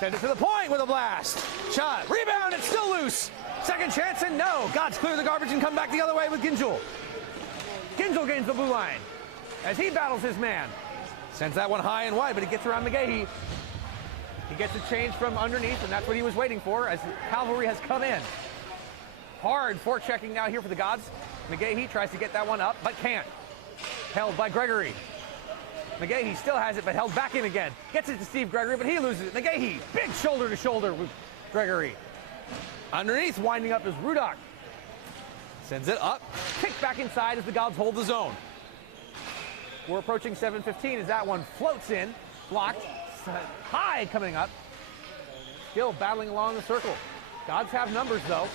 Send it to the point with a blast. Shot, rebound, it's still loose. Second chance and no. Gods clear the garbage and come back the other way with Ginjul. Ginjul gains the blue line as he battles his man. Sends that one high and wide, but it gets around McGahee. He gets a change from underneath, and that's what he was waiting for as Cavalry has come in. Hard forechecking now here for the Gods. McGahee tries to get that one up, but can't. Held by Gregory. McGahee still has it, but held back in again. Gets it to Steve Gregory, but he loses it. McGahee, big shoulder to shoulder with Gregory. Underneath, winding up is Rudock. Sends it up, kicked back inside as the Gods hold the zone. We're approaching 7:15 as that one floats in, blocked, high coming up. Still battling along the circle. Gods have numbers though.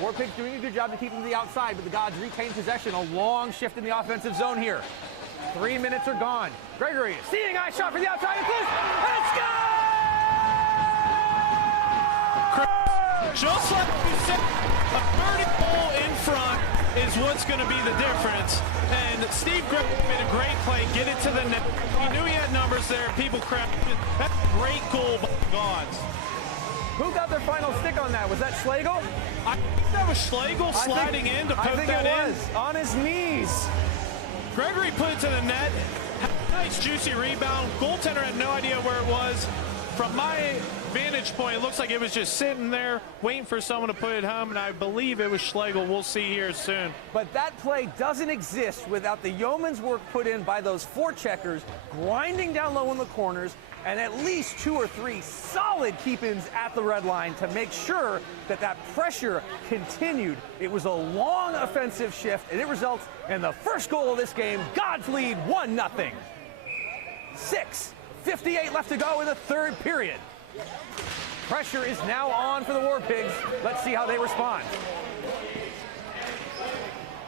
Warpigs doing a good job to keep them to the outside, but the Gods retain possession. A long shift in the offensive zone here. 3 minutes are gone. Gregory, seeing eye shot for the outside, it's loose, and it's gone! Just like you said, a 30 goal in front is what's going to be the difference. And Steve Gregory made a great play, get it to the net. He knew he had numbers there. People crapped. That's a great goal by the Gods. Who got their final stick on that? Was that Schlegel? I think that was Schlegel sliding in to poke that in. I think it was, on his knees. Gregory put it to the net. Nice juicy rebound. Goaltender had no idea where it was. From my vantage point, it looks like it was just sitting there waiting for someone to put it home, and I believe it was Schlegel. We'll see here soon. But that play doesn't exist without the yeoman's work put in by those forecheckers, grinding down low in the corners, and at least 2 or 3 solid keep-ins at the red line to make sure that that pressure continued. It was a long offensive shift, and it results in the first goal of this game. Gods lead 1-0. 6:58 left to go in the third period. Pressure is now on for the Warpigs. Let's see how they respond.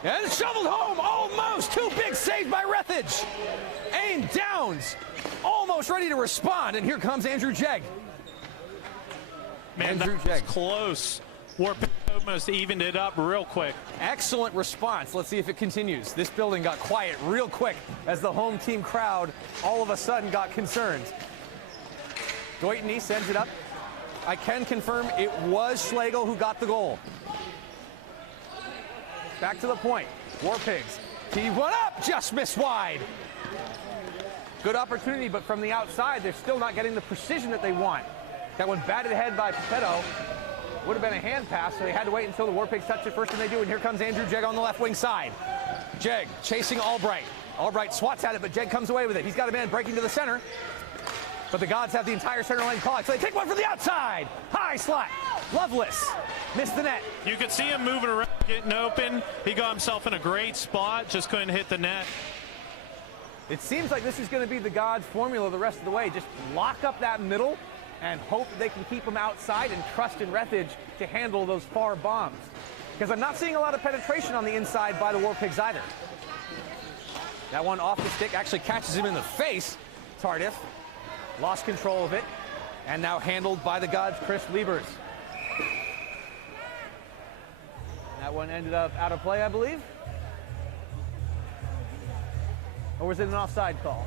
And shoveled home, almost. 2 big saves by Rethage. Aim Downs, almost ready to respond, and here comes Andrew Jegg. Man, Andrew that was Jegg. close. Warpig almost evened it up real quick. Excellent response. Let's see if it continues. This building got quiet real quick as the home team crowd all of a sudden got concerned. Deuteny sends it up. I can confirm it was Schlegel who got the goal. Back to the point. Warpigs. Tee one up, just missed wide. Good opportunity, but from the outside, they're still not getting the precision that they want. That one batted ahead by Pepetto. Would have been a hand pass, so they had to wait until the Warpigs touched it first, and they do. And here comes Andrew Jegg on the left wing side. Jegg chasing Albright. Albright swats at it, but Jegg comes away with it. He's got a man breaking to the center. But the Gods have the entire center line caught, so they take one from the outside. High slot. Loveless. Missed the net. You could see him moving around, getting open. He got himself in a great spot, just couldn't hit the net. It seems like this is going to be the Gods' formula the rest of the way. Just lock up that middle and hope that they can keep them outside and trust in Rethage to handle those far bombs. Because I'm not seeing a lot of penetration on the inside by the Warpigs either. That one off the stick actually catches him in the face. Tardif lost control of it, and now handled by the Gods' Chris Liebers. That one ended up out of play, I believe. Or was it an offside call?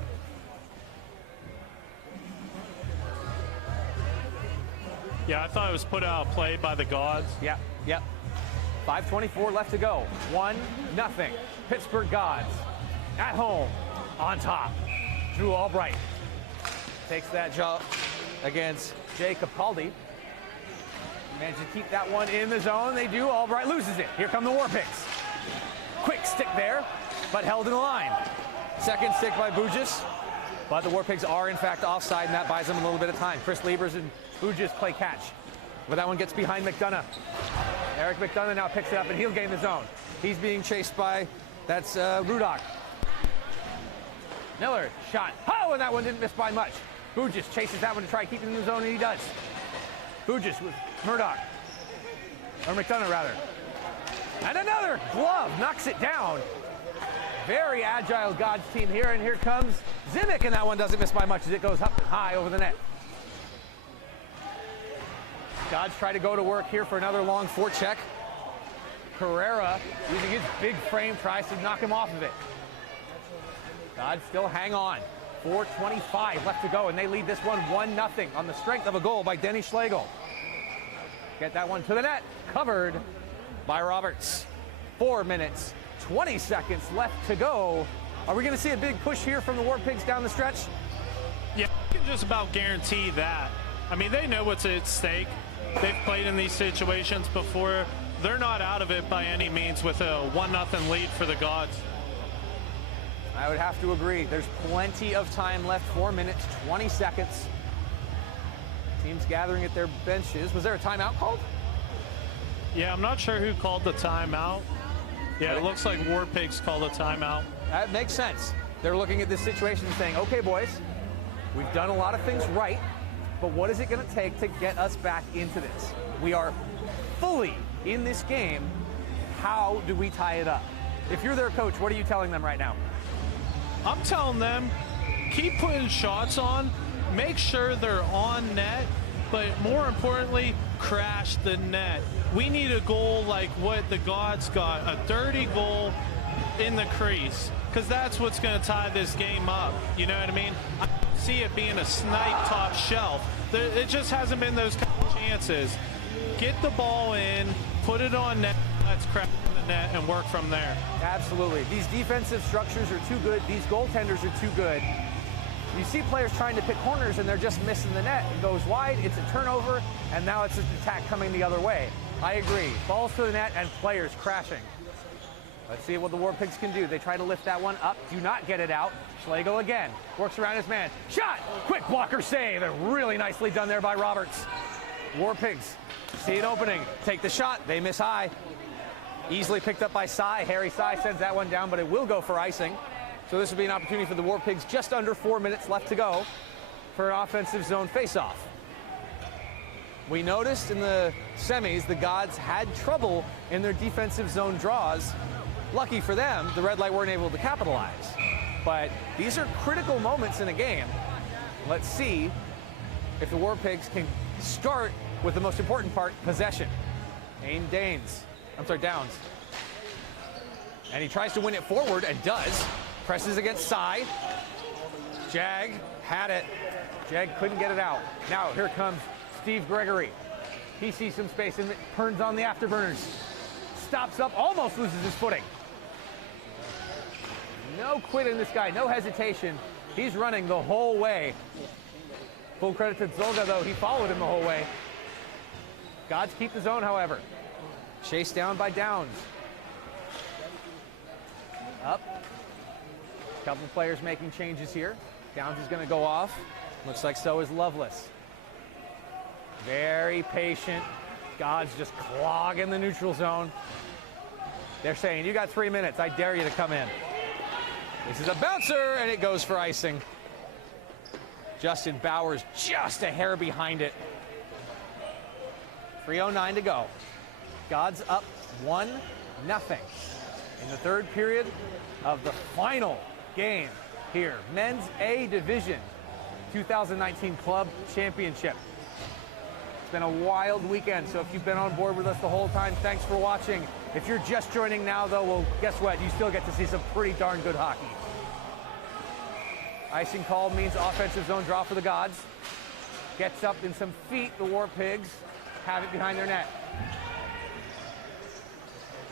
Yeah, I thought it was put out of play by the Gods. Yep. 5:24 left to go. 1-0. Pittsburgh Gods at home on top. Drew Albright takes that job against Jay Capaldi. Managed to keep that one in the zone. They do. Albright loses it. Here come the Warpigs. Quick stick there, but held in the line. Second stick by Bugis. But the Warpigs are, in fact, offside, and that buys them a little bit of time. Chris Liebers and Bugis play catch. But that one gets behind McDonough. Eric McDonough now picks it up, and he'll gain the zone. He's being chased by, that's Rudock. Miller, shot. Oh, and that one didn't miss by much. Bugis chases that one to try to keep it in the zone, and he does. Bugis with Murdoch. Or McDonough, rather. And another glove knocks it down. Very agile Gods team here, and here comes Zimic, and that one doesn't miss by much as it goes up high over the net. Gods try to go to work here for another long forecheck. Carrera, using his big frame, tries to knock him off of it. Gods still hang on. 4:25 left to go, and they lead this one 1-0 on the strength of a goal by Denny Schlegel. Get that one to the net, covered by Roberts. 4 minutes, 20 seconds left to go. Are we going to see a big push here from the War Pigs down the stretch? Yeah, I can just about guarantee that. I mean, they know what's at stake. They've played in these situations before. They're not out of it by any means with a 1-0 lead for the Gods. I would have to agree. There's plenty of time left. 4 minutes, 20 seconds. Teams gathering at their benches. Was there a timeout called? Yeah, I'm not sure who called the timeout. Yeah, it looks like War Pigs called a timeout. That makes sense. They're looking at this situation and saying, okay, boys, we've done a lot of things right, but what is it going to take to get us back into this? We are fully in this game. How do we tie it up? If you're their coach, what are you telling them right now? I'm telling them, keep putting shots on, make sure they're on net, but more importantly, crash the net. We need a goal like what the Gods got, a dirty goal in the crease, because that's what's going to tie this game up. You know what I mean? I see it being a snipe top shelf. It just hasn't been those kind of chances. Get the ball in, put it on net, let's crash the net and work from there. Absolutely. These defensive structures are too good. These goaltenders are too good. You see players trying to pick corners and they're just missing the net. It goes wide, it's a turnover, and now it's an attack coming the other way. I agree. Balls to the net and players crashing. Let's see what the War Pigs can do. They try to lift that one up, do not get it out. Schlegel again, works around his man. Shot! Quick blocker save. Really nicely done there by Roberts. War Pigs see it opening, take the shot, they miss high. Easily picked up by Sy. Harry Sy sends that one down, but it will go for icing. So this will be an opportunity for the War Pigs. Just under 4 minutes left to go for an offensive zone faceoff. We noticed in the semis, the Gods had trouble in their defensive zone draws. Lucky for them, the red light weren't able to capitalize. But these are critical moments in a game. Let's see if the War Pigs can start with the most important part, possession. Downs. And he tries to win it forward and does. Presses against Sy. Jag had it. Jag couldn't get it out. Now here comes Steve Gregory. He sees some space and turns on the afterburners. Stops up, almost loses his footing. No quit in this guy, no hesitation. He's running the whole way. Full credit to Zolga, though. He followed him the whole way. Gods keep the zone, however. Chased down by Downs. Up. Couple players making changes here. Downs is going to go off. Looks like so is Lovelace. Very patient. Gods just clogging the neutral zone. They're saying, you got 3 minutes. I dare you to come in. This is a bouncer, and it goes for icing. Justin Bowers just a hair behind it. 3:09 to go. Gods up 1-0 in the third period of the final game here. Men's A Division 2019 Club Championship. It's been a wild weekend, so if you've been on board with us the whole time, thanks for watching. If you're just joining now, though, well, guess what? You still get to see some pretty darn good hockey. Icing call means offensive zone draw for the Gods. Gets up in some feet, the War Pigs have it behind their net.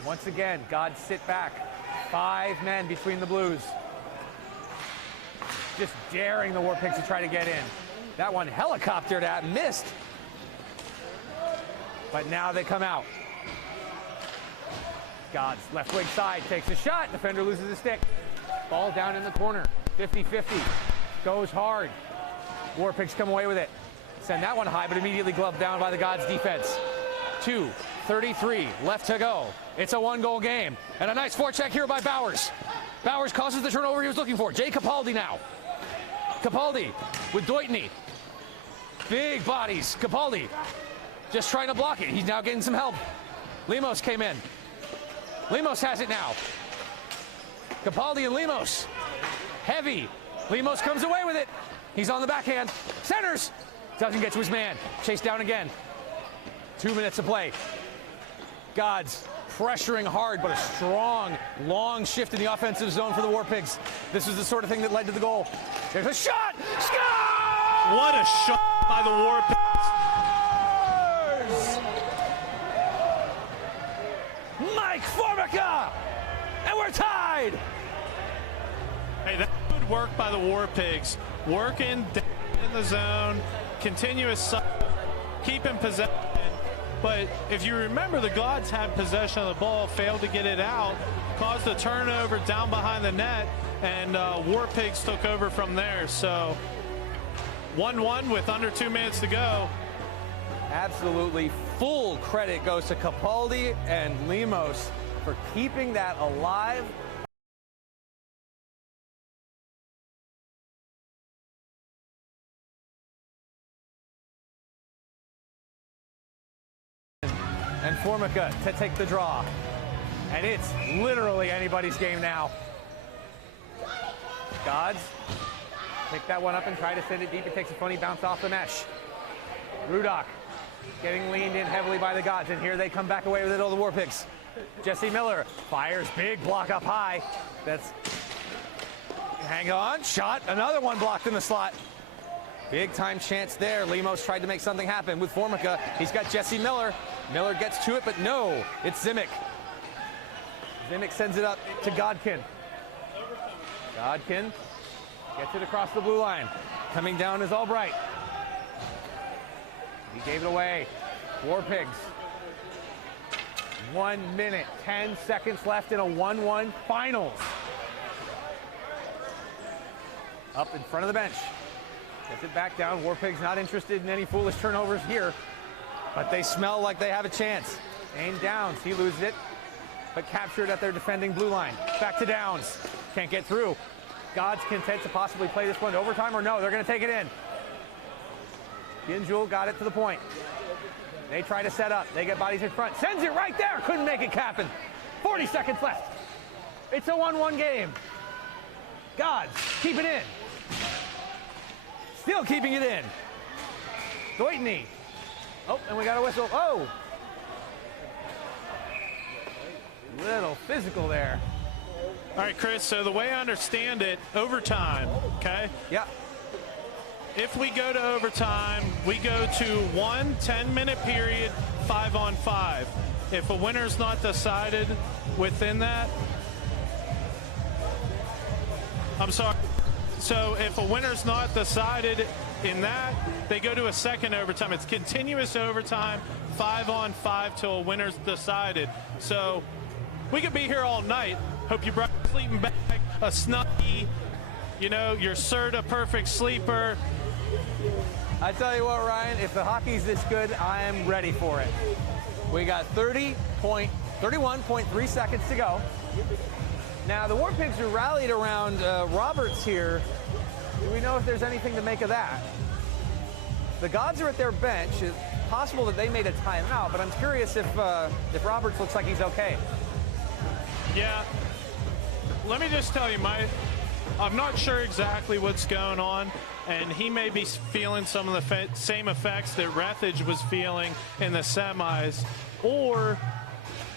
Once again, Gods sit back. 5 men between the Blues. Just daring the War Pigs to try to get in. That one helicoptered at, missed. But now they come out. Gods, left wing side, takes a shot. Defender loses his stick. Ball down in the corner. 50-50. Goes hard. War Pigs come away with it. Send that one high, but immediately gloved down by the Gods defense. 2:33 left to go. It's a 1-goal game. And a nice forecheck here by Bowers. Bowers causes the turnover he was looking for. Jay Capaldi now. Capaldi with Deutny. Big bodies. Capaldi just trying to block it. He's now getting some help. Lemos came in. Lemos has it now. Capaldi and Lemos. Heavy. Lemos comes away with it. He's on the backhand. Centers. Doesn't get to his man. Chased down again. 2 minutes to play. Gods pressuring hard, but a strong, long shift in the offensive zone for the War Pigs. This is the sort of thing that led to the goal. There's a shot! Score! What a shot by the War Pigs! Mike Formica! And we're tied! Hey, that good work by the War Pigs. Working down in the zone, continuous cycle, keeping possession. But if you remember, the Gods had possession of the ball, failed to get it out, caused a turnover down behind the net, and War Pigs took over from there. So 1-1 with under 2 minutes to go. Absolutely full credit goes to Capaldi and Lemos for keeping that alive. And Formica to take the draw. And it's literally anybody's game now. Gods pick that one up and try to send it deep. It takes a funny bounce off the mesh. Rudock getting leaned in heavily by the Gods, and here they come back away with it, all the War Pigs. Jesse Miller fires, big block up high. That's, hang on, shot, another one blocked in the slot. Big time chance there. Lemos tried to make something happen with Formica. He's got Jesse Miller. Miller gets to it, but no, it's Zimic. Zimic sends it up to Godkin. Godkin gets it across the blue line. Coming down is Albright. He gave it away. War Pigs. 1 minute, 10 seconds left in a 1-1 finals. Up in front of the bench. Gets it back down. War Pigs not interested in any foolish turnovers here, but they smell like they have a chance. Aim Downs, he loses it, but captured at their defending blue line. Back to Downs. Can't get through. Gods content to possibly play this one to overtime, or no, they're going to take it in. Ginjul got it to the point. They try to set up. They get bodies in front. Sends it right there. Couldn't make it happen. 40 seconds left. It's a 1-1 game. Gods keep it in. Still keeping it in. Doitney. Oh, and we got a whistle. Oh! Little physical there. All right, Chris, so the way I understand it, overtime, okay? Yeah. If we go to overtime, we go to 1 10-minute period, 5-on-5. If a winner's not decided within that, I'm sorry. So if a winner's not decided in that, they go to a second overtime. It's continuous overtime, 5-on-5 till a winner's decided. So we could be here all night. Hope you brought a sleeping bag, a Snuggie, you know, your Serta perfect sleeper. I tell you what, Ryan, if the hockey's this good, I am ready for it. We got 31.3 seconds to go. Now, the War Pigs are rallied around Roberts here. Do we know if there's anything to make of that? The Gods are at their bench. It's possible that they made a timeout, but I'm curious if Roberts looks like he's okay. Yeah. Let me just tell you, I'm not sure exactly what's going on, and he may be feeling some of the same effects that Rethage was feeling in the semis. Or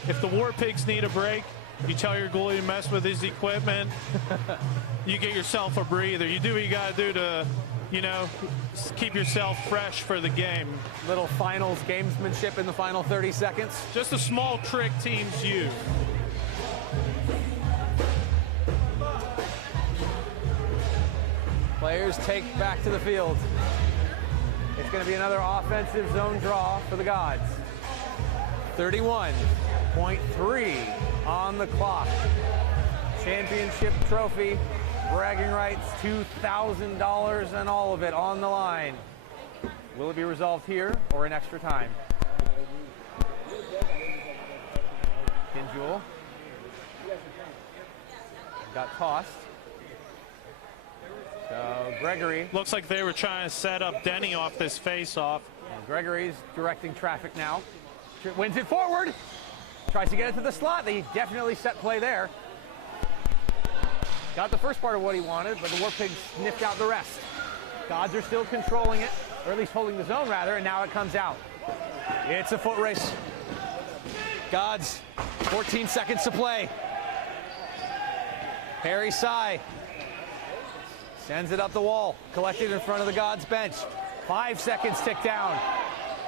if the War Pigs need a break, you tell your goalie to mess with his equipment, you get yourself a breather. You do what you got to do to, you know, keep yourself fresh for the game. Little finals gamesmanship in the final 30 seconds. Just a small trick teams use. Players take back to the field. It's going to be another offensive zone draw for the Gods. 31.3 on the clock. Championship trophy, bragging rights, $2,000 and all of it on the line. Will it be resolved here or in extra time? Kinjul got tossed. So Gregory. Looks like they were trying to set up Denny off this face-off. Gregory's directing traffic now. Wins it forward. Tries to get it to the slot. They definitely set play there. Got the first part of what he wanted, but the War Pigs sniffed out the rest. Gods are still controlling it, or at least holding the zone rather, and now it comes out. It's a foot race. Gods, 14 seconds to play. Harry Sai sends it up the wall, collected in front of the Gods bench. 5 seconds tick down.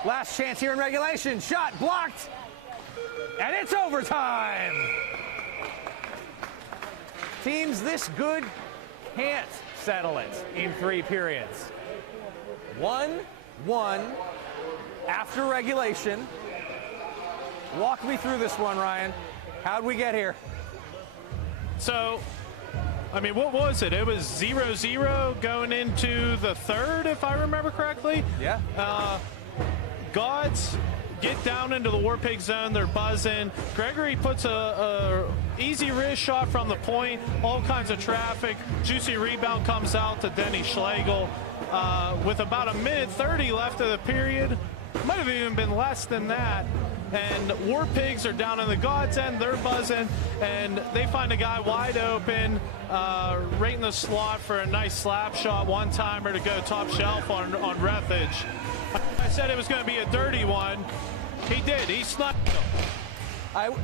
Last chance here in regulation. Shot blocked, and it's overtime. Teams this good can't settle it in 3 periods. 1-1 after regulation. Walk me through this one, Ryan. How'd we get here? So, I mean, what was it? It was 0-0 going into the third, if I remember correctly. Yeah. Gods get down into the War Pig zone. They're buzzing. Gregory puts a easy wrist shot from the point. All kinds of traffic. Juicy rebound comes out to Denny Schlegel. With about 1:30 left of the period. Might have even been less than that. And War Pigs are down in the Gods end. They're buzzing. And they find a guy wide open, right in the slot for a nice slap shot. One-timer to go top shelf on Rethage. I said it was going to be a dirty one. He did. He sniped him.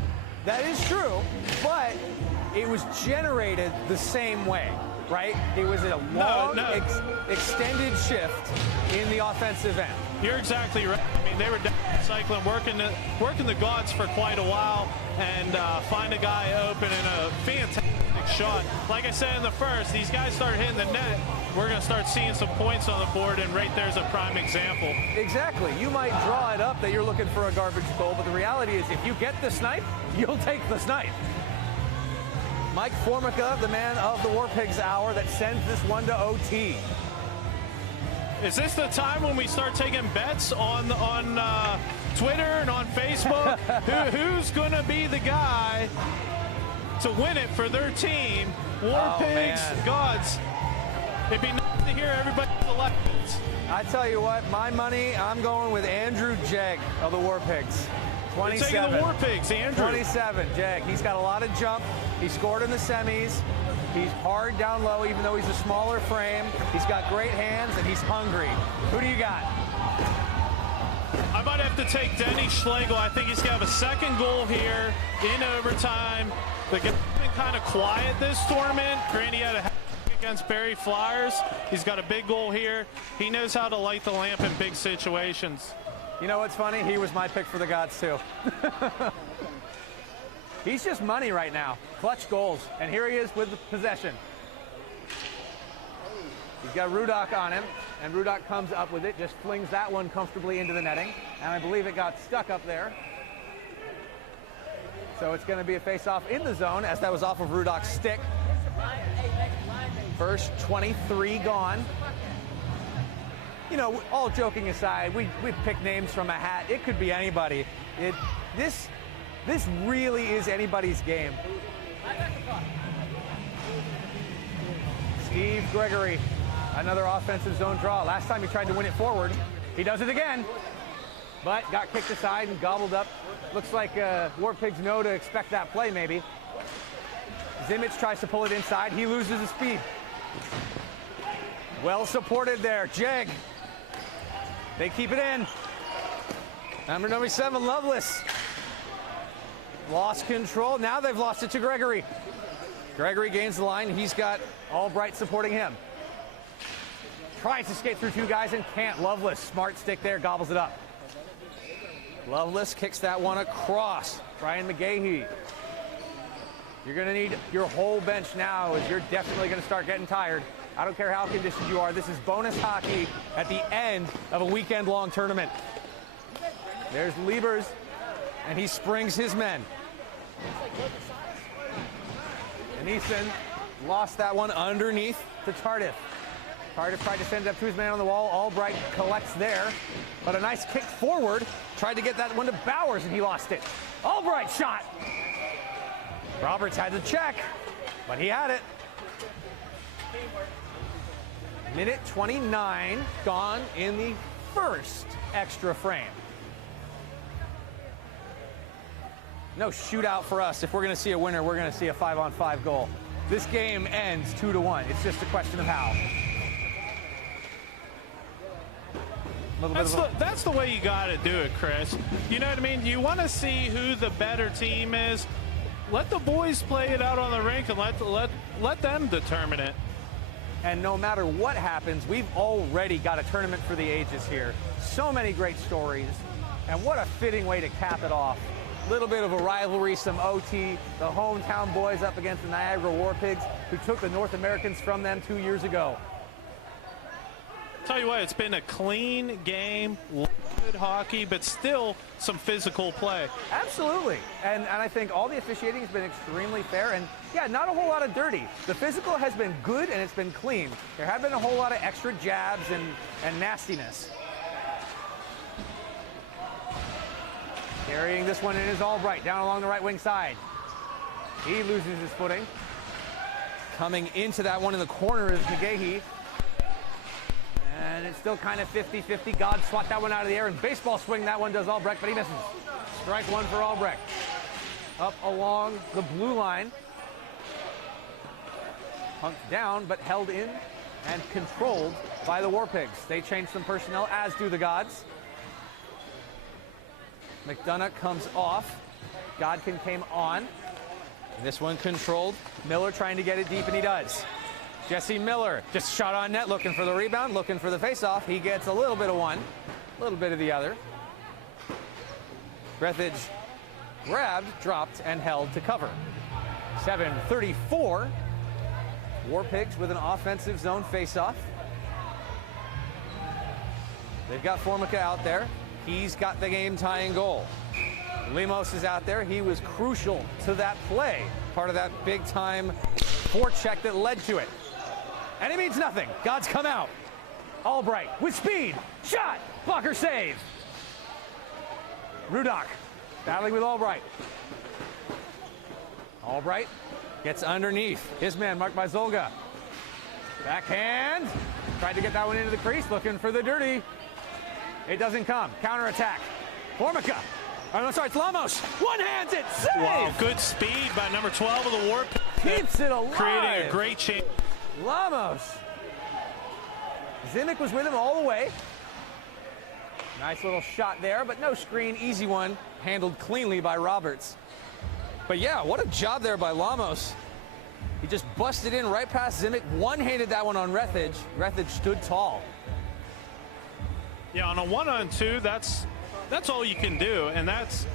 That is true, but it was generated the same way, right? It was a long, extended shift in the offensive end. You're exactly right. I mean, they were down cycling, working the Gods for quite a while, and find a guy open in a fantastic shot. Like I said in the first, these guys start hitting the net. We're going to start seeing some points on the board, and right there's a prime example. Exactly. You might draw it up that you're looking for a garbage goal, but the reality is if you get the snipe, you'll take the snipe. Mike Formica, the man of the War Pigs Hour, that sends this one to OT. Is this the time when we start taking bets on Twitter and on Facebook? Who's going to be the guy to win it for their team? War Pigs, Gods. It'd be nice to hear everybody's elections. I tell you what, my money, I'm going with Andrew Jeg of the War Pigs. 27. You're taking the War Pigs, Andrew. 27, Jeg. He's got a lot of jump. He scored in the semis. He's hard down low, even though he's a smaller frame. He's got great hands, and he's hungry. Who do you got? I might have to take Denny Schlegel. I think he's going to have a second goal here in overtime. The game's been kind of quiet this tournament. Granny had a hat against Barry Flyers. He's got a big goal here. He knows how to light the lamp in big situations. You know what's funny? He was my pick for the Gods, too. He's just money right now. Clutch goals. And here he is with the possession. He's got Rudock on him, and Rudock comes up with it, just flings that one comfortably into the netting. And I believe it got stuck up there. So it's going to be a face-off in the zone, as that was off of Rudock's stick. First 23 gone. You know, all joking aside, we pick names from a hat. It could be anybody. This really is anybody's game. Steve Gregory, another offensive zone draw. Last time he tried to win it forward. He does it again, but got kicked aside and gobbled up. Looks like War Pigs know to expect that play, maybe. Zimmich tries to pull it inside. He loses his speed. Well supported there. Jeg. They keep it in. Number 7, Loveless. Lost control. Now they've lost it to Gregory. Gregory gains the line. He's got Albright supporting him. Tries to skate through 2 guys and can't. Loveless, smart stick there, gobbles it up. Loveless kicks that one across. Brian McGahee. You're going to need your whole bench now, as you're definitely going to start getting tired. I don't care how conditioned you are. This is bonus hockey at the end of a weekend-long tournament. There's Liebers, and he springs his men. And Easton lost that one underneath to Tardif. Tardif tried to send it up to his man on the wall. Albright collects there, but a nice kick forward. Tried to get that one to Bowers, and he lost it. Albright shot. Roberts had to check, but he had it. Minute 29 gone in the first extra frame. No shootout for us. If we're going to see a winner, we're going to see a 5-on-5 goal. this game ends 2-1. It's just a question of how. That's the way you got to do it, Chris. You know what I mean? You want to see who the better team is. Let the boys play it out on the rink and let them determine it. And no matter what happens, we've already got a tournament for the ages here. So many great stories. And what a fitting way to cap it off. Little bit of a rivalry, some OT, the hometown boys up against the Niagara War Pigs, who took the North Americans from them 2 years ago. Tell you what, it's been a clean game, good hockey, but still some physical play. Absolutely. And I think all the officiating has been extremely fair. And yeah, not a whole lot of dirty. The physical has been good and it's been clean. There have been a whole lot of extra jabs and nastiness. Carrying this one in is Albright down along the right wing side. He loses his footing. Coming into that one in the corner is McGahee. And it's still kind of 50-50. God swat that one out of the air, and baseball swing that one does Albrecht, but he misses. Strike one for Albrecht. Up along the blue line. Punked down, but held in and controlled by the War Pigs. They change some personnel, as do the Gods. McDonough comes off. Godkin came on. This one controlled. Miller trying to get it deep, and he does. Jesse Miller just shot on net, looking for the rebound, looking for the faceoff. He gets a little bit of one, a little bit of the other. Rethage grabbed, dropped, and held to cover. 7:34. War Pigs with an offensive zone faceoff. They've got Formica out there. He's got the game-tying goal. Lemos is out there. He was crucial to that play, part of that big-time forecheck that led to it. And it means nothing. Gods come out. Albright with speed. Shot. Blocker save. Rudock battling with Albright. Albright gets underneath. His man marked by Zolga. Backhand. Tried to get that one into the crease. Looking for the dirty. It doesn't come. Counterattack. Formica. Oh, no, sorry, it's Lamos. One-hands it. Save. Wow, good speed by number 12 of the War Pigs. Keeps it alive. Creating a great chance. Lamos. Zimic was with him all the way. Nice little shot there, but no screen. Easy one. Handled cleanly by Roberts. But yeah, what a job there by Lamos. He just busted in right past Zimic. One-handed that one on Rethage. Rethage stood tall. Yeah, on a 1-on-2, that's all you can do, and that's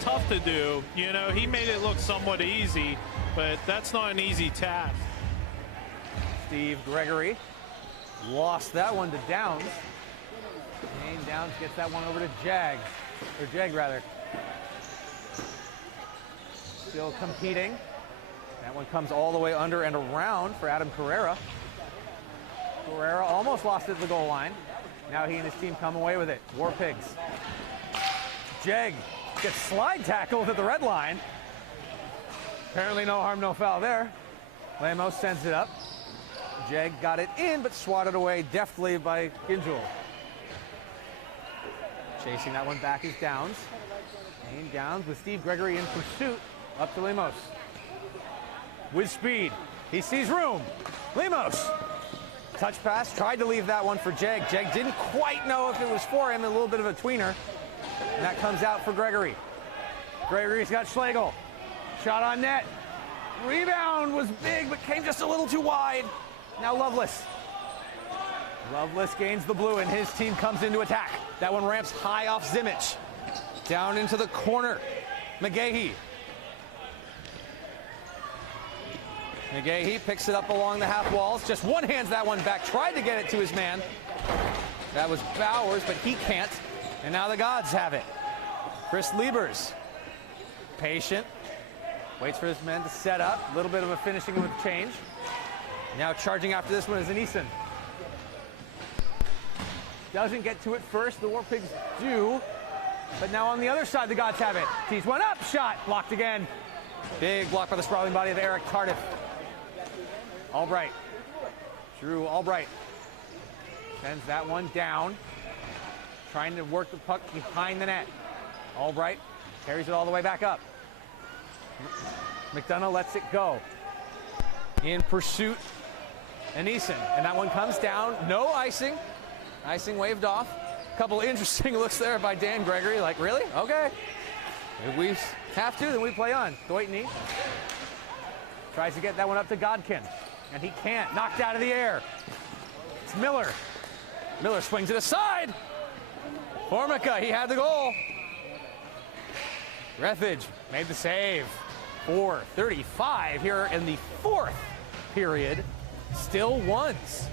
tough to do. You know, he made it look somewhat easy, but that's not an easy task. Steve Gregory lost that one to Downs. Dane Downs gets that one over to Jag rather. Still competing. That one comes all the way under and around for Adam Carrera. Carrera almost lost it at the goal line. Now he and his team come away with it. War Pigs. Jeg gets slide tackled at the red line. Apparently no harm, no foul there. Lemos sends it up. Jeg got it in, but swatted away deftly by Ginjul. Chasing that one back is Downs. Dane Downs with Steve Gregory in pursuit. Up to Lemos. With speed. He sees room. Lemos. Touch pass. Tried to leave that one for Jeg. Jeg didn't quite know if it was for him. A little bit of a tweener. And that comes out for Gregory. Gregory's got Schlegel. Shot on net. Rebound was big, but came just a little too wide. Now Lovelace. Lovelace gains the blue, and his team comes into attack. That one ramps high off Zimic. Down into the corner. McGahee. McGahee picks it up along the half walls. Just one-hands that one back. Tried to get it to his man. That was Bowers, but he can't. And now the Gods have it. Chris Liebers. Patient. Waits for his men to set up. A little bit of a finishing with change. Now charging after this one is Anison. Doesn't get to it first. The War Pigs do. But now on the other side, the Gods have it. Tees one up. Shot. Blocked again. Big block by the sprawling body of Eric Tardif. Albright. Drew Albright. Sends that one down. Trying to work the puck behind the net. Albright carries it all the way back up. McDonough lets it go. in pursuit. Aneeson, and that one comes down. No icing. Icing waved off. Couple interesting looks there by Dan Gregory. Like, really? Okay. If we have to, then we play on. Thwaite knee. Tries to get that one up to Godkin, and he can't. Knocked out of the air. It's Miller. Miller swings it aside. Formica, he had the goal. Rethage made the save. 4:35 here in the fourth period. Still ones.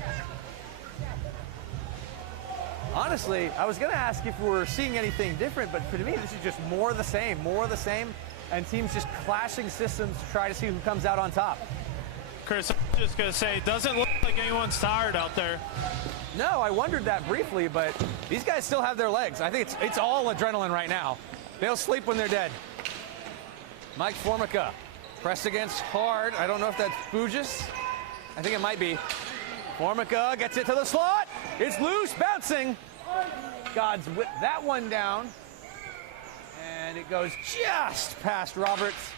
Honestly, I was going to ask if we were seeing anything different, but for me, this is just more of the same, and teams just clashing systems to try to see who comes out on top. Chris, I'm just going to say, it doesn't look like anyone's tired out there. No, I wondered that briefly, but these guys still have their legs. I think it's all adrenaline right now. They'll sleep when they're dead. Mike Formica, pressed against hard. I don't know if that's Bugis. I think it might be. Formica gets it to the slot. It's loose, bouncing. Gods whip that one down. And it goes just past Roberts.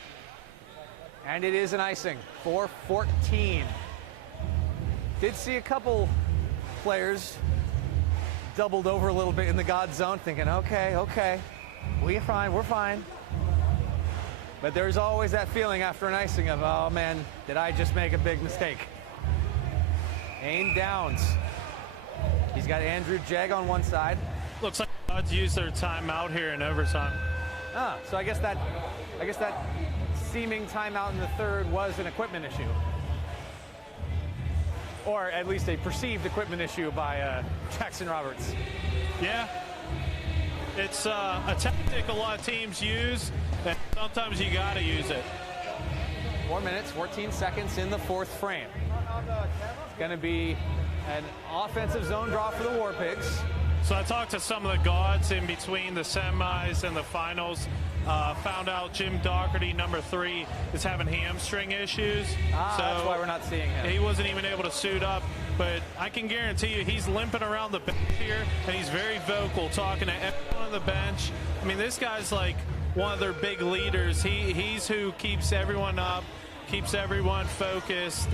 And it is an icing. 4:14. Did see a couple players doubled over a little bit in the God zone, thinking, okay, we're fine. But there's always that feeling after an icing of, oh man, did I just make a big mistake? Aim Downs. He's got Andrew Jeg on one side. Looks like the Gods used their timeout here in overtime. So I guess that seeming timeout in the third was an equipment issue. Or at least a perceived equipment issue by Jackson Roberts. Yeah. It's a tactic a lot of teams use, and sometimes you got to use it. 4 minutes, 14 seconds in the fourth frame. It's going to be an offensive zone draw for the War Pigs. So I talked to some of the Gods in between the semis and the finals. Found out Jim Doherty, number 3, is having hamstring issues. So that's why we're not seeing him. He wasn't even able to suit up. But I can guarantee you he's limping around the bench here, and he's very vocal, talking to everyone on the bench. I mean, this guy's like one of their big leaders. He's who keeps everyone up, keeps everyone focused.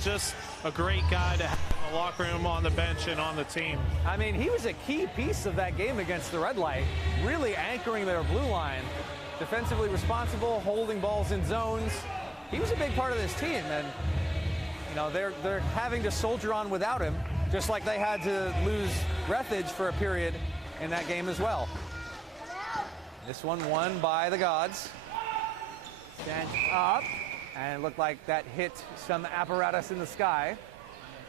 Just a great guy to have in the locker room, on the bench, and on the team. I mean, he was a key piece of that game against the Red Light, really anchoring their blue line. Defensively responsible, holding balls in zones. He was a big part of this team, and you know, they're having to soldier on without him, just like they had to lose Rethage for a period in that game as well. This one won by the Gods. Stand up, and it looked like that hit some apparatus in the sky.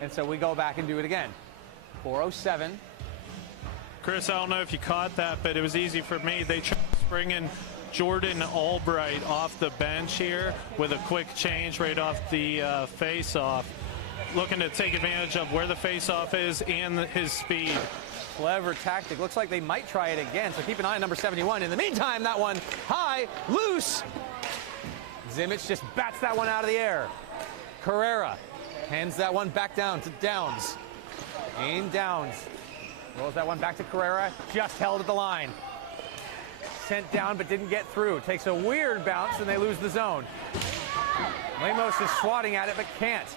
And so we go back and do it again. 4:07. Chris, I don't know if you caught that, but it was easy for me. They tried bringing Jordan Albright off the bench here with a quick change right off the face-off. Looking to take advantage of where the face-off is and his speed. Clever tactic. Looks like they might try it again, so keep an eye on number 71. In the meantime, that one high, loose. Zimmich just bats that one out of the air. Carrera hands that one back down to Downs. Aim Downs. Rolls that one back to Carrera. Just held at the line. Sent down but didn't get through. Takes a weird bounce and they lose the zone. Lemos is swatting at it but can't.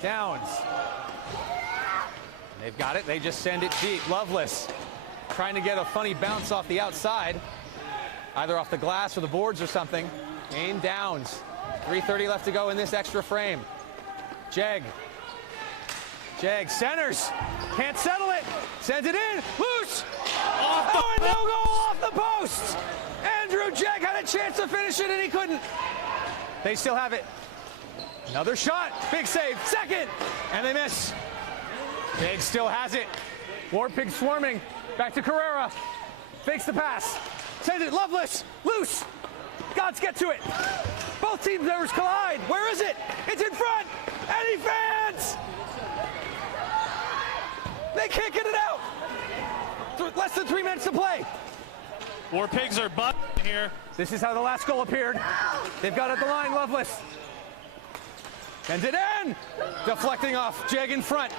Downs. They've got it. They just send it deep. Loveless trying to get a funny bounce off the outside. Either off the glass or the boards or something. Aim Downs. 3:30 left to go in this extra frame. Jeg centers. Can't settle it. Sends it in. Loose. Oh, and no goal off the post. Andrew Jeg had a chance to finish it and he couldn't. They still have it. Another shot. Big save. Second. And they miss. Jeg still has it. War Pig swarming. Back to Carrera. Fakes the pass. Sends it. Loveless. Loose. Gods get to it. Both team members collide. Where is it? It's in front. And he fans. They can't get it out. Less than 3 minutes to play. War Pigs are butting here. This is how the last goal appeared. They've got it at the line, Loveless. Sends it in. Deflecting off, Jeg in front.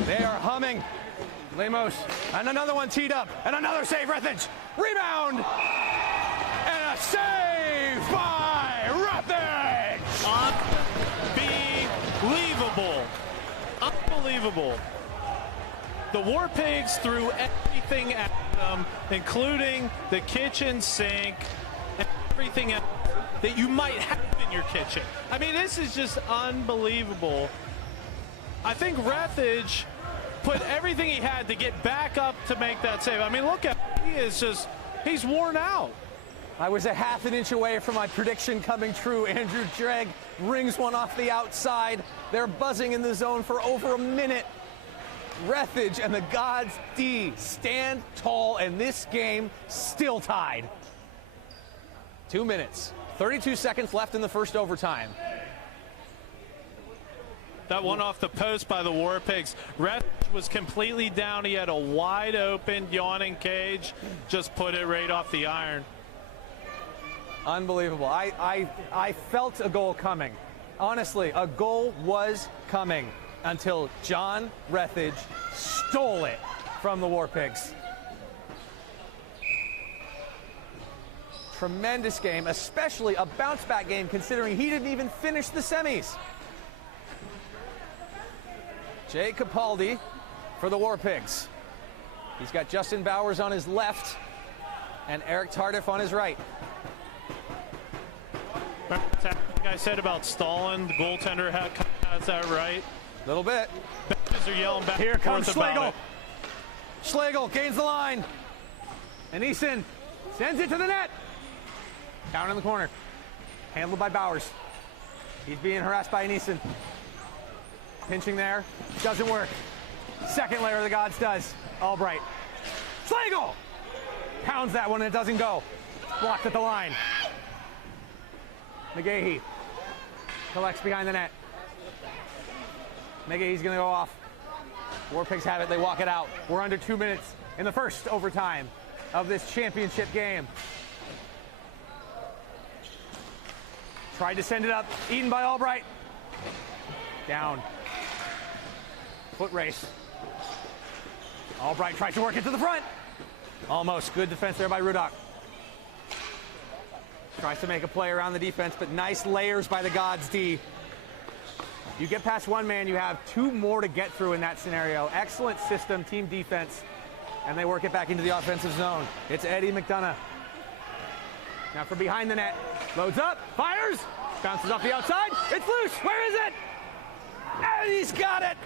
They are humming. Lemos, and another one teed up, and another save, Rethage. Rebound, and a save by Rethage. Unbelievable. Unbelievable. The War Pigs threw everything at them, including the kitchen sink and everything else that you might have in your kitchen. I mean, this is just unbelievable. I think Rethage put everything he had to get back up to make that save. I mean, look at him. He is just, he's worn out. I was a half an inch away from my prediction coming true. Andrew Dregg rings one off the outside. They're buzzing in the zone for over a minute. Rethage and the Gods D stand tall, and this game still tied. 2 minutes, 32 seconds left in the first overtime. That one off the post by the War Pigs. Rethage was completely down. He had a wide open, yawning cage. Just put it right off the iron. Unbelievable. I felt a goal coming. Honestly, a goal was coming until John Rethage stole it from the War Pigs. Tremendous game, especially a bounce-back game considering he didn't even finish the semis. Jay Capaldi for the War Pigs. He's got Justin Bowers on his left and Eric Tardif on his right. Like I said about Stalin, the goaltender has that right. A little bit. Benches are yelling back. Here comes about Schlegel. it. Schlegel gains the line. And Eason sends it to the net. Down in the corner. Handled by Bowers. He's being harassed by Eason. Pinching there. Doesn't work. Second layer of the Gods does. Albright. Schlegel! Pounds that one and it doesn't go. Blocked at the line. McGahee collects behind the net. McGahee's going to go off. War Pigs have it. They walk it out. We're under 2 minutes in the first overtime of this championship game. Tried to send it up. Eaten by Albright. Down. Foot race. Albright tries to work it to the front. Almost. Good defense there by Rudock. Tries to make a play around the defense, but nice layers by the Gods D. You get past one man, you have two more to get through in that scenario. Excellent system, team defense, and they work it back into the offensive zone. It's Eddie McDonough. Now from behind the net, loads up, fires, bounces off the outside. It's loose. Where is it? And he's got it.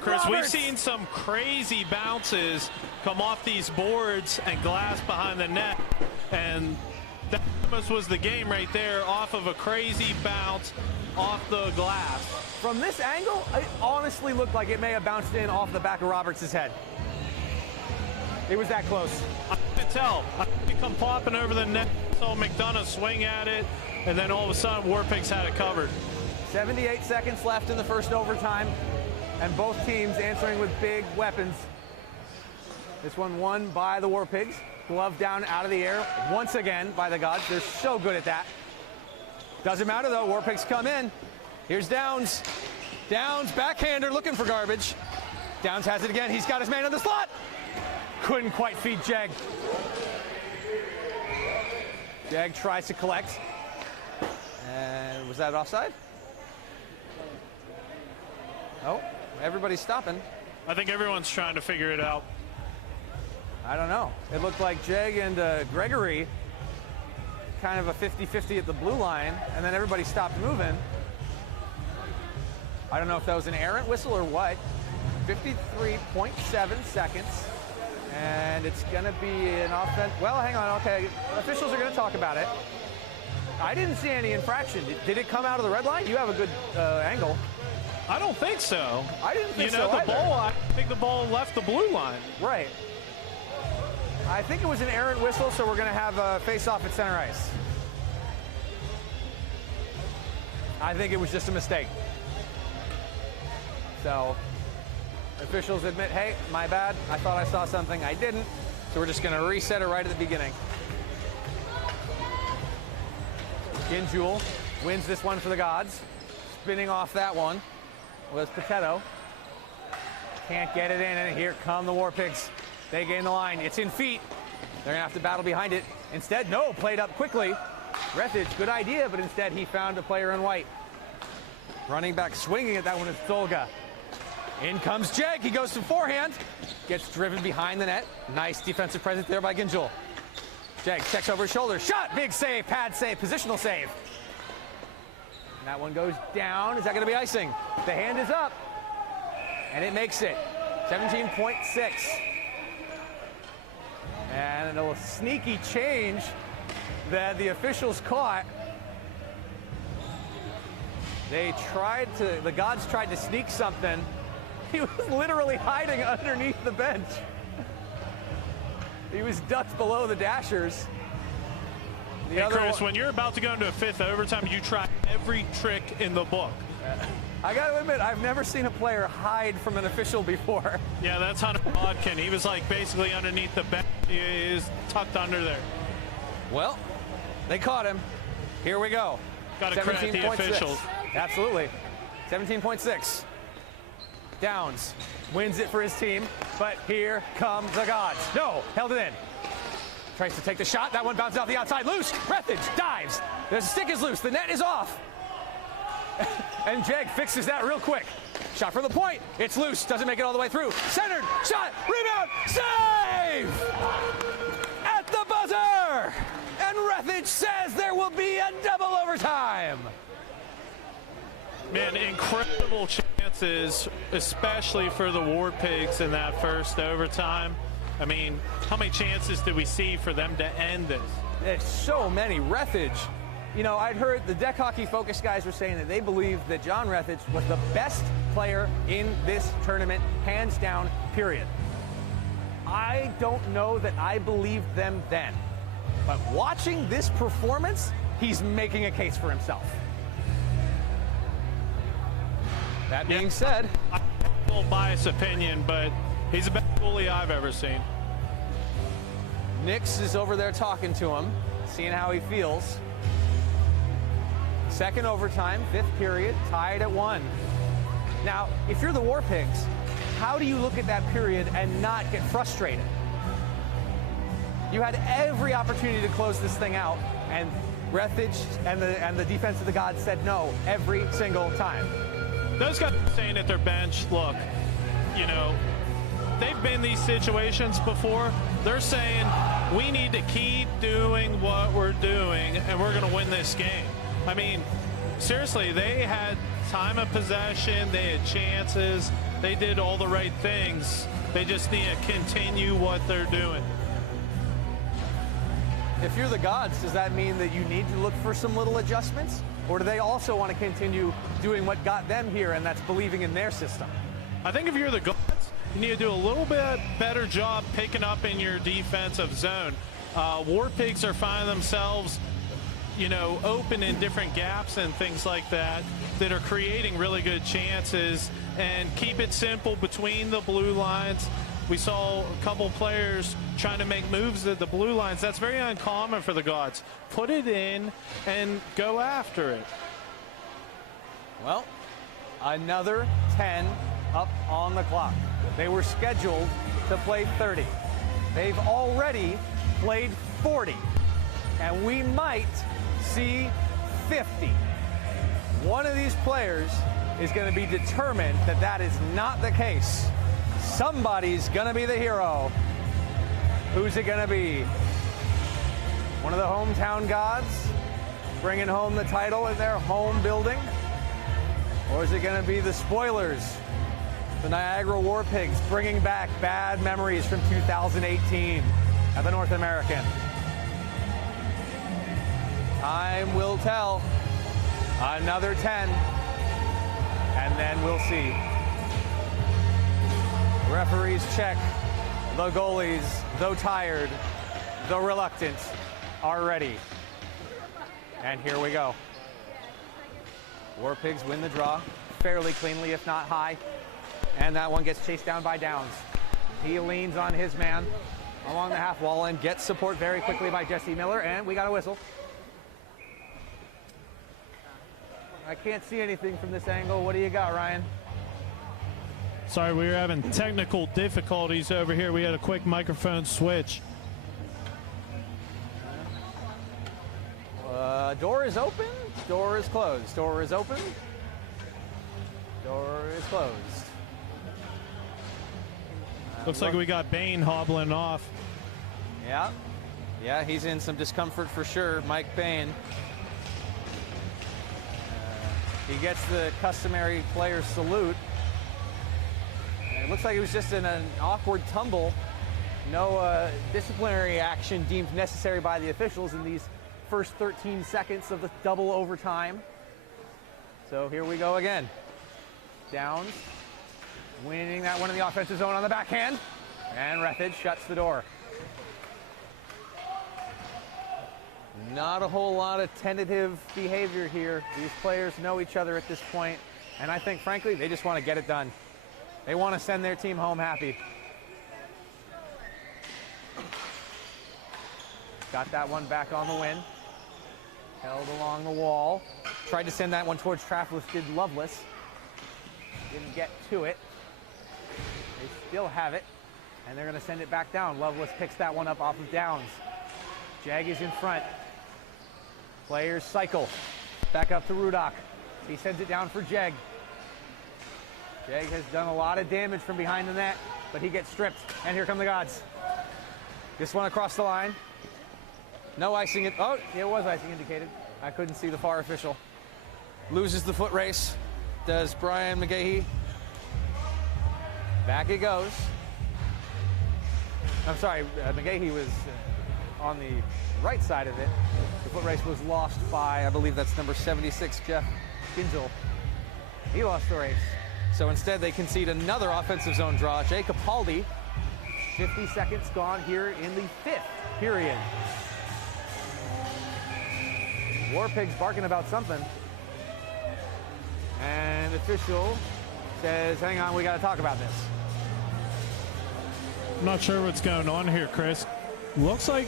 Chris, Roberts. we've seen some crazy bounces come off these boards and glass behind the net, and that almost was the game right there, off of a crazy bounce off the glass. From this angle, it honestly looked like it may have bounced in off the back of Roberts' head. It was that close. I can tell. I come popping over the net, saw McDonough swing at it, and then all of a sudden War Pigs had it covered. 78 seconds left in the first overtime, and both teams answering with big weapons. This one won by the War Pigs. Glove down out of the air once again by the Gods. They're so good at that. Doesn't matter though, War Pigs come in. Here's Downs. Downs, backhander, looking for garbage. Downs has it again. He's got his man in the slot. Couldn't quite feed Jeg. Jeg tries to collect. And was that offside? Oh, everybody's stopping. I think everyone's trying to figure it out. I don't know. It looked like Jeg and Gregory, kind of a 50-50 at the blue line, and then everybody stopped moving. I don't know if that was an errant whistle or what. 53.7 seconds, and it's going to be an offense. Well, hang on. Okay, officials are going to talk about it. I didn't see any infraction. Did it come out of the red line? You have a good angle. I don't think so. I didn't think so the either. ball, I think the ball left the blue line. Right. I think it was an errant whistle, so we're going to have a face-off at center ice. I think it was just a mistake. So, officials admit, hey, my bad. I thought I saw something. I didn't. So we're just going to reset it right at the beginning. Ginjul wins this one for the Gods. Spinning off that one was Potato. Can't get it in, and here come the War Pigs. They gain the line. It's in feet. They're going to have to battle behind it. Instead, no, played up quickly. Rethage, good idea, but instead he found a player in white. Running back swinging at that one is Tolga. In comes Jeg. He goes to forehand. Gets driven behind the net. Nice defensive presence there by Ginjul. Jeg checks over his shoulder. Shot! Big save. Pad save. Positional save. And that one goes down. Is that going to be icing? The hand is up. And it makes it. 17.6. And a little sneaky change that the officials caught. The Gods tried to sneak something. He was literally hiding underneath the bench. He was ducked below the Dashers. Hey, Chris, when you're about to go into a fifth overtime, you try every trick in the book. I got to admit, I've never seen a player hide from an official before. Yeah, that's Hunter Bodkin. He was like basically underneath the bench. He is tucked under there. Well, they caught him. Here we go. Got to credit the officials. Absolutely. 17.6. Downs wins it for his team, but here come the Gods. No, held it in. Tries to take the shot. That one bounces off the outside. Loose. Rethage dives. The stick is loose. The net is off. And Jeg fixes that real quick. Shot from the point. It's loose. Doesn't make it all the way through. Centered. Shot. Rebound. Save! At the buzzer! And Rethage says there will be a double overtime. Man, incredible chances, especially for the War Pigs in that first overtime. I mean, how many chances did we see for them to end this? There's so many. Rethage. You know, I'd heard the Deck Hockey Focus guys were saying that they believe that John Rethage was the best player in this tournament, hands down, period. I don't know that I believed them then. But watching this performance, he's making a case for himself. That being said, I have a little biased opinion, but he's the best goalie I've ever seen. Nix is over there talking to him, seeing how he feels. Second overtime, fifth period, tied at 1. Now, if you're the War Pigs, how do you look at that period and not get frustrated? You had every opportunity to close this thing out, and Rethage and the defense of the Gods said no every single time. Those guys are saying at their bench, look, you know, they've been in these situations before. They're saying we need to keep doing what we're doing and we're going to win this game. I mean, seriously, they had time of possession, they had chances, they did all the right things. They just need to continue what they're doing. If you're the Gods, does that mean that you need to look for some little adjustments? Or do they also want to continue doing what got them here, and that's believing in their system? I think if you're the Gods, you need to do a little bit better job picking up in your defensive zone. War Pigs are finding themselves, you know, open in different gaps and things like that are creating really good chances. And keep it simple between the blue lines. We saw a couple players trying to make moves at the blue lines. That's very uncommon for the Gods. Put it in and go after it. Well, another 10 up on the clock. They were scheduled to play 30. They've already played 40. And we might see 50. One of these players is going to be determined that that is not the case. Somebody's going to be the hero. Who's it going to be? One of the hometown Gods bringing home the title in their home building? Or is it going to be the spoilers? The Niagara War Pigs bringing back bad memories from 2018 at the North American. Time will tell. Another 10. And then we'll see. Referees check. The goalies, though tired, though reluctant, are ready. And here we go. War Pigs win the draw fairly cleanly, if not high. And that one gets chased down by Downs. He leans on his man along the half wall and gets support very quickly by Jesse Miller, and we got a whistle. I can't see anything from this angle. What do you got, Ryan? Sorry, we were having technical difficulties over here. We had a quick microphone switch. Door is open. Door is closed. Door is open. Door is closed. Looks like we got Bain hobbling off. Yeah. Yeah, he's in some discomfort for sure, Mike Bain. He gets the customary player salute. And it looks like it was just in an awkward tumble. No disciplinary action deemed necessary by the officials in these first 13 seconds of the double overtime. So here we go again. Downs winning that one in the offensive zone on the backhand. And Rethage shuts the door. Not a whole lot of tentative behavior here. These players know each other at this point, and I think, frankly, they just want to get it done. They want to send their team home happy. Got that one back on the win. Held along the wall. Tried to send that one towards Trafflis, did Loveless. Didn't get to it. They still have it, and they're going to send it back down. Loveless picks that one up off of Downs. Jag is in front. Players cycle. Back up to Rudock. He sends it down for Jag. Jag has done a lot of damage from behind the net, but he gets stripped. And here come the Gods. This one across the line. No icing. Oh, it was icing indicated. I couldn't see the far official. Loses the foot race. Does Brian McGahee. Back it goes. I'm sorry, McGahee was on the right side of it. The foot race was lost by, I believe that's number 76, Jeff Ginzel. He lost the race. So instead they concede another offensive zone draw. Jay Capaldi, 50 seconds gone here in the 5th period. Warpig's barking about something. And the official says, hang on, we got to talk about this. I'm not sure what's going on here, Chris. Looks like,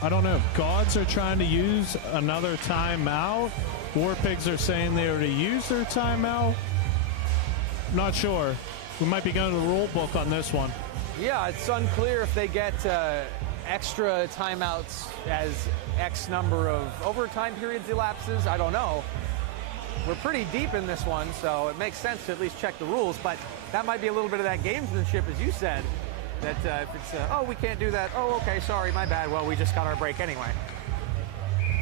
I don't know, Gods are trying to use another timeout. Warpigs are saying they already used their timeout. Not sure. We might be going to the rule book on this one. Yeah, it's unclear if they get extra timeouts as X number of overtime periods elapses. I don't know. We're pretty deep in this one, so it makes sense to at least check the rules, but that might be a little bit of that gamesmanship, as you said, that if it's, oh, we can't do that. Oh, okay, sorry, my bad. Well, we just got our break anyway.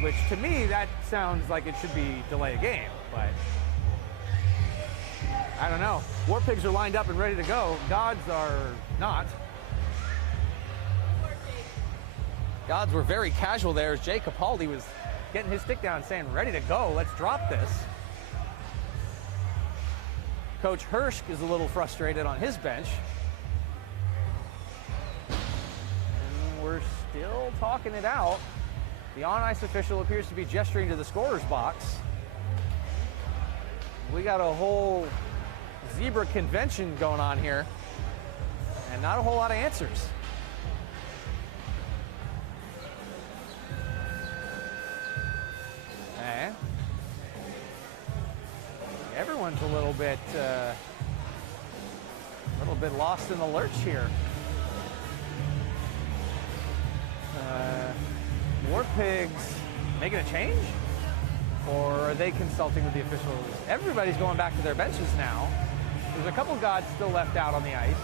Which, to me, that sounds like it should be delay a game, but I don't know. Warpigs are lined up and ready to go. Gods are not. Gods were very casual there as Jay Capaldi was getting his stick down saying, ready to go, let's drop this. Coach Hirsch is a little frustrated on his bench. And we're still talking it out. The on-ice official appears to be gesturing to the scorer's box. We got a whole zebra convention going on here, and not a whole lot of answers. Okay. Everyone's a little bit lost in the lurch here. Warpigs making a change? Or are they consulting with the officials? Everybody's going back to their benches now. There's a couple Gods still left out on the ice.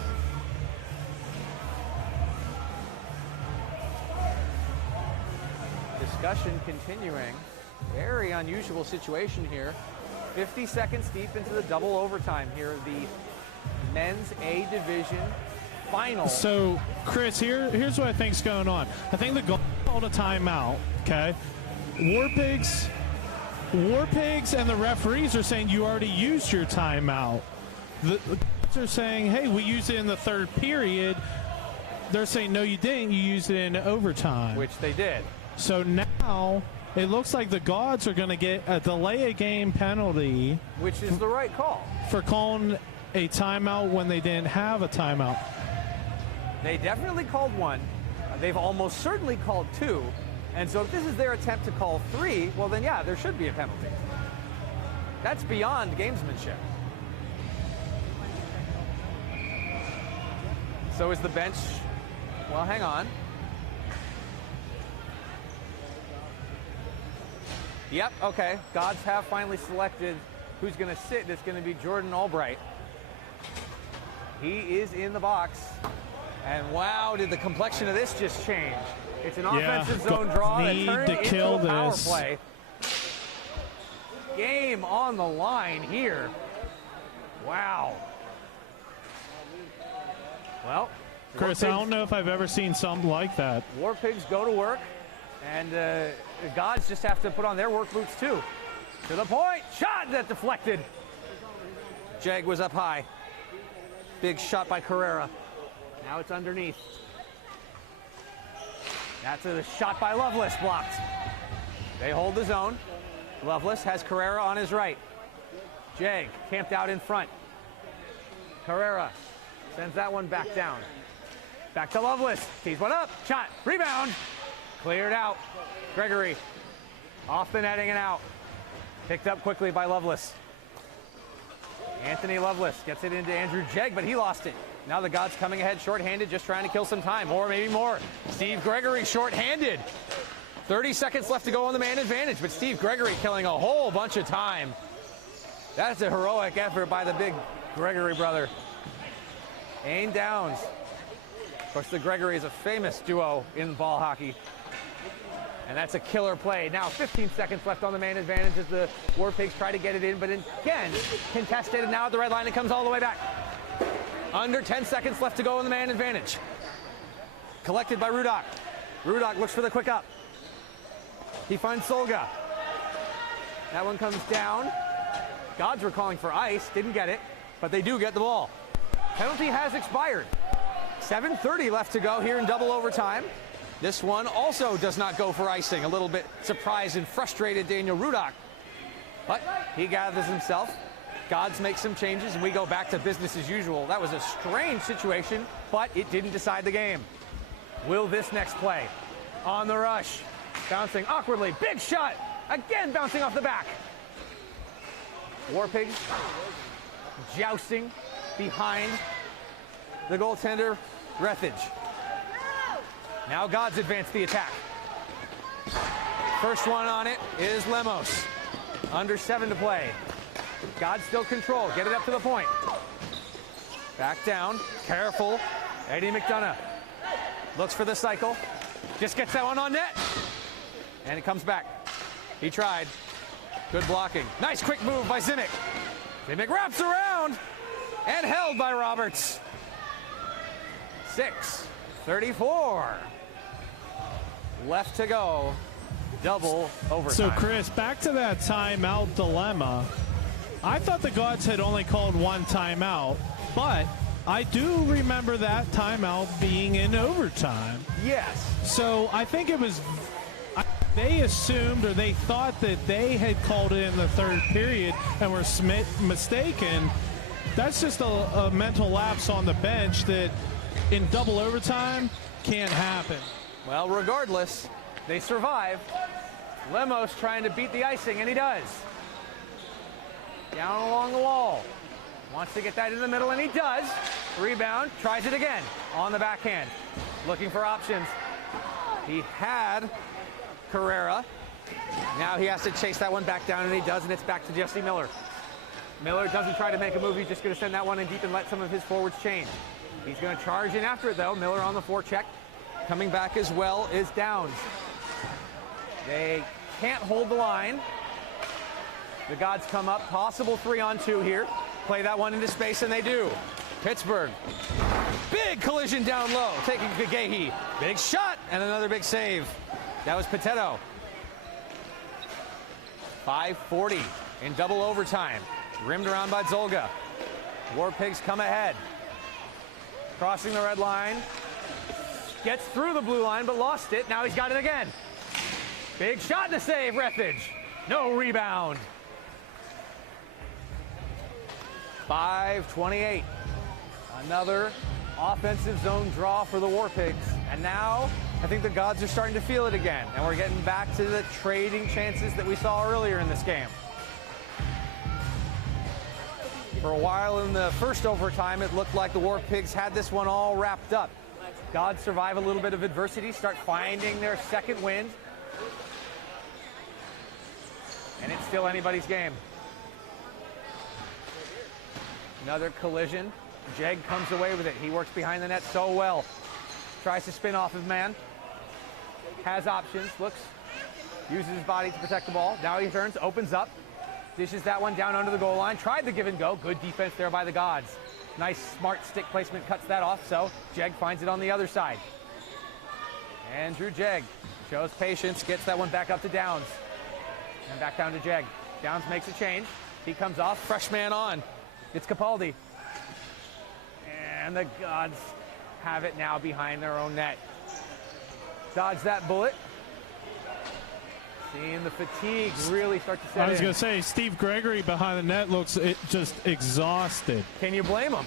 Discussion continuing. Very unusual situation here. 50 seconds deep into the double overtime here, the men's A division final. So, Chris, here's what I think's going on. I think the goal called a timeout, okay? Warpigs and the referees are saying you already used your timeout. The Gods are saying, hey, we used it in the 3rd period. They're saying, no, you didn't. You used it in overtime. Which they did. So now it looks like the Gods are going to get a delay a game penalty. Which is the right call. For calling a timeout when they didn't have a timeout. They definitely called one. They've almost certainly called 2. And so if this is their attempt to call 3, well then yeah, there should be a penalty. That's beyond gamesmanship. So is the bench, well, hang on. Yep, okay. Gods have finally selected who's going to sit. It's going to be Jordan Albright. He is in the box. And wow, did the complexion of this just change? It's an offensive zone draw that turned into a power play. Game on the line here. Wow. Well, Chris, I don't know if I've ever seen something like that. War Pigs go to work, and the Gods just have to put on their work boots too. To the point, shot that deflected. Jag was up high. Big shot by Carrera. Now it's underneath. That's a shot by Lovelace, blocked. They hold the zone. Lovelace has Carrera on his right. Jag camped out in front. Carrera sends that one back down. Back to Lovelace. Tees one up. Shot. Rebound. Cleared out. Gregory off the netting and out. Picked up quickly by Lovelace. Anthony Lovelace gets it into Andrew Jeg, but he lost it. Now the Gods coming ahead shorthanded, just trying to kill some time. Or maybe more. Steve Gregory shorthanded. 30 seconds left to go on the man advantage, but Steve Gregory killing a whole bunch of time. That's a heroic effort by the big Gregory brother. Ain Downs. Of course, the Gregory is a famous duo in ball hockey. And that's a killer play. Now 15 seconds left on the man advantage as the War Pigs try to get it in, but again, contested, and now at the red line it comes all the way back. Under 10 seconds left to go on the man advantage. Collected by Rudock. Rudock looks for the quick up. He finds Solga. That one comes down. Gods were calling for ice, didn't get it, but they do get the ball. Penalty has expired. 7:30 left to go here in double overtime. This one also does not go for icing. A little bit surprised and frustrated Daniel Rudock. But he gathers himself. Gods make some changes, and we go back to business as usual. That was a strange situation, but it didn't decide the game. Will this next play? On the rush. Bouncing awkwardly. Big shot. Again bouncing off the back. War Pigs jousting behind the goaltender, Rethage. Now Gods advance the attack. First one on it is Lemos. Under 7 to play. Gods still control. Get it up to the point. Back down. Careful. Eddie McDonough looks for the cycle. Just gets that one on net. And it comes back. He tried. Good blocking. Nice quick move by Zimic. Zimic wraps around and held by Roberts. 6:34 left to go. Double overtime. So, Chris, back to that timeout dilemma. I thought the Gods had only called one timeout, but I do remember that timeout being in overtime. Yes. So I think it was, they assumed or they thought that they had called it in the third period and were mistaken. That's just a mental lapse on the bench that in double overtime can't happen. Well, regardless, they survive. Lemos trying to beat the icing, and he does. Down along the wall. Wants to get that in the middle, and he does. Rebound, tries it again on the backhand. Looking for options. He had Carrera. Now he has to chase that one back down, and he does, and it's back to Jesse Miller. Miller doesn't try to make a move. He's just going to send that one in deep and let some of his forwards change. He's going to charge in after it, though. Miller on the forecheck. Coming back as well is Downs. They can't hold the line. The Gods come up. Possible 3-on-2 here. Play that one into space, and they do. Pittsburgh. Big collision down low. Taking Gagey. Big shot, and another big save. That was Potato. 5:40 in double overtime. Rimmed around by Zolga. War Pigs come ahead. Crossing the red line. Gets through the blue line, but lost it. Now he's got it again. Big shot and a save, Rethage. No rebound. 5:28. Another offensive zone draw for the War Pigs. And now I think the Gods are starting to feel it again. And we're getting back to the trading chances that we saw earlier in this game. For a while in the first overtime, it looked like the War Pigs had this one all wrapped up. Gods survive a little bit of adversity, start finding their second wind. And it's still anybody's game. Another collision. Jeg comes away with it. He works behind the net so well. Tries to spin off his man. Has options, looks, uses his body to protect the ball. Now he turns, opens up, dishes that one down under the goal line. Tried the give and go. Good defense there by the Gods. Nice, smart stick placement cuts that off, so Jeg finds it on the other side. Andrew Jeg shows patience, gets that one back up to Downs. And back down to Jeg. Downs makes a change. He comes off, fresh man on. It's Capaldi. And the Gods have it now behind their own net. Dodge that bullet. Seeing the fatigue really start to set in. I was going to say, Steve Gregory behind the net looks just exhausted. Can you blame him?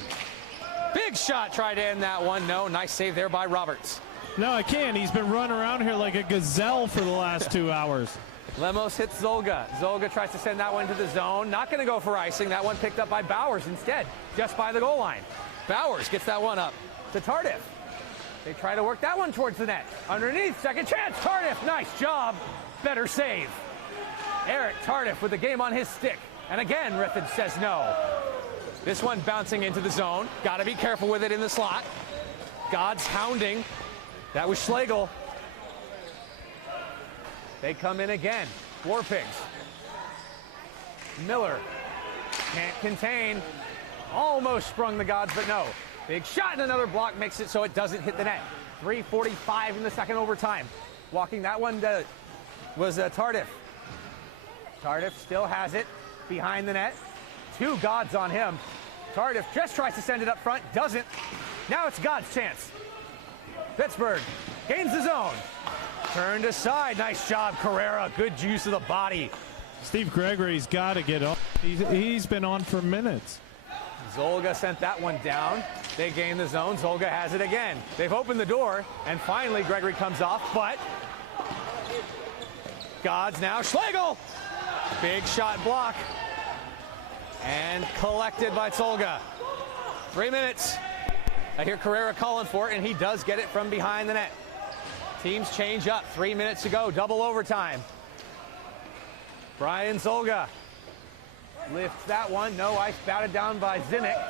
Big shot, tried to end that one. No, nice save there by Roberts. No, I can't. He's been running around here like a gazelle for the last 2 hours. Lemos hits Zolga. Zolga tries to send that one to the zone. Not going to go for icing. That one picked up by Bowers instead, just by the goal line. Bowers gets that one up to Tardif. They try to work that one towards the net. Underneath, second chance. Tardif, nice job. Better save. Eric Tardif with the game on his stick. And again, Rithage says no. This one bouncing into the zone. Got to be careful with it in the slot. Gods hounding. That was Schlegel. They come in again. War Pigs. Miller can't contain. Almost sprung the Gods, but no. Big shot and another block makes it so it doesn't hit the net. 3:45 in the second overtime. Walking that one was Tardif. Tardif still has it behind the net. Two Gods on him. Tardif just tries to send it up front, doesn't. Now it's God's chance. Pittsburgh gains the zone. Turned aside. Nice job, Carrera. Good use of the body. Steve Gregory's got to get on. He's been on for minutes. Zolga sent that one down. They gain the zone. Zolga has it again. They've opened the door, and finally Gregory comes off, but Gods now. Schlegel! Big shot block. And collected by Zolga. 3 minutes. I hear Carrera calling for it, and he does get it from behind the net. Teams change up. 3 minutes to go. Double overtime. Brian Zolga lifts that one. No ice, batted down by Zimic.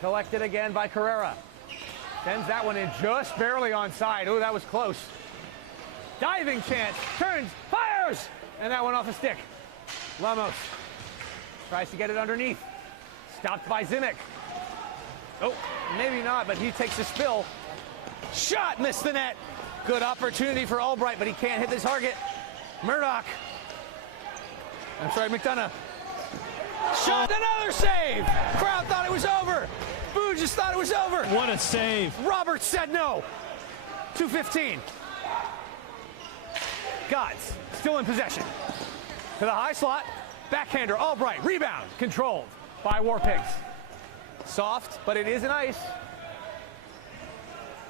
Collected again by Carrera. Sends that one in just barely onside. Oh, that was close. Diving chance. Turns. Fires! And that one off the stick. Lemos tries to get it underneath. Stopped by Zimic. Oh, maybe not, but he takes a spill. Shot, missed the net. Good opportunity for Albright, but he can't hit the target. Murdoch. I'm sorry, McDonough. Shot, another save. Crowd thought it was over. Boo just thought it was over. What a save. Roberts said no. 2:15. Gods still in possession. To the high slot. Backhander, Albright. Rebound. Controlled by War Pigs. Soft, but it is an ice.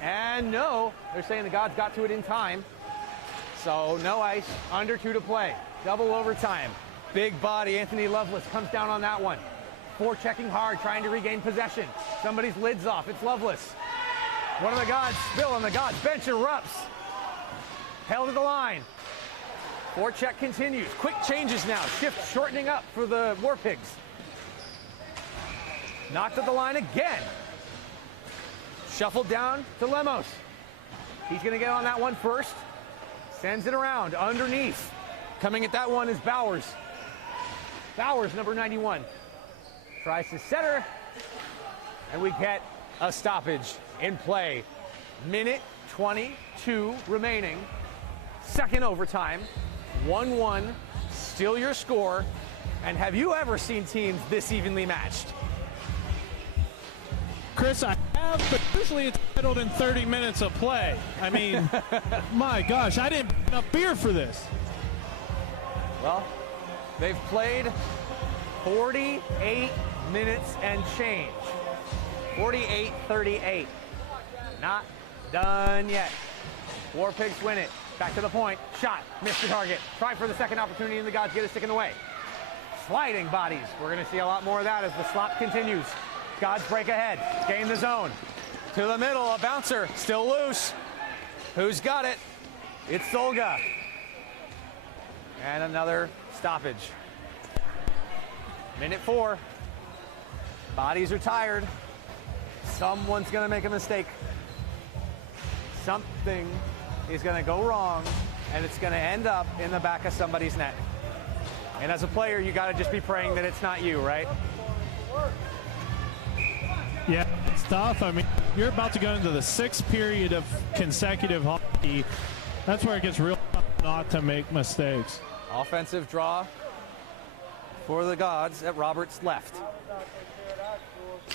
And no, they're saying the Gods got to it in time. So no ice, under 2 to play. Double overtime. Big body, Anthony Lovelace comes down on that one. Forechecking hard, trying to regain possession. Somebody's lid's off, it's Lovelace. One of the Gods spill on the Gods bench erupts. Held at the line. Forecheck continues. Quick changes now. Shift shortening up for the War Pigs. Knocked at the line again. Shuffled down to Lemos. He's going to get on that one first. Sends it around underneath. Coming at that one is Bowers. Bowers, number 91. Tries to set her. And we get a stoppage in play. Minute 22 remaining. Second overtime. 1-1. Still your score. And have you ever seen teams this evenly matched? Chris, I have, but usually it's settled in 30 minutes of play. I mean, my gosh, I didn't pick up beer for this. Well, they've played 48 minutes and change. 48-38. Not done yet. War Pigs win it. Back to the point. Shot. Missed the target. Try for the second opportunity, and the Gods get it sticking away. Sliding bodies. We're going to see a lot more of that as the slop continues. Gods break ahead. Gain the zone. To the middle. A bouncer. Still loose. Who's got it? It's Zolga. And another stoppage. Minute 4. Bodies are tired. Someone's going to make a mistake. Something is going to go wrong, and it's going to end up in the back of somebody's net. And as a player, you got to just be praying that it's not you, right? Yeah, it's tough. I mean, you're about to go into the 6th period of consecutive hockey. That's where it gets real tough not to make mistakes. Offensive draw for the Gods at Roberts' left.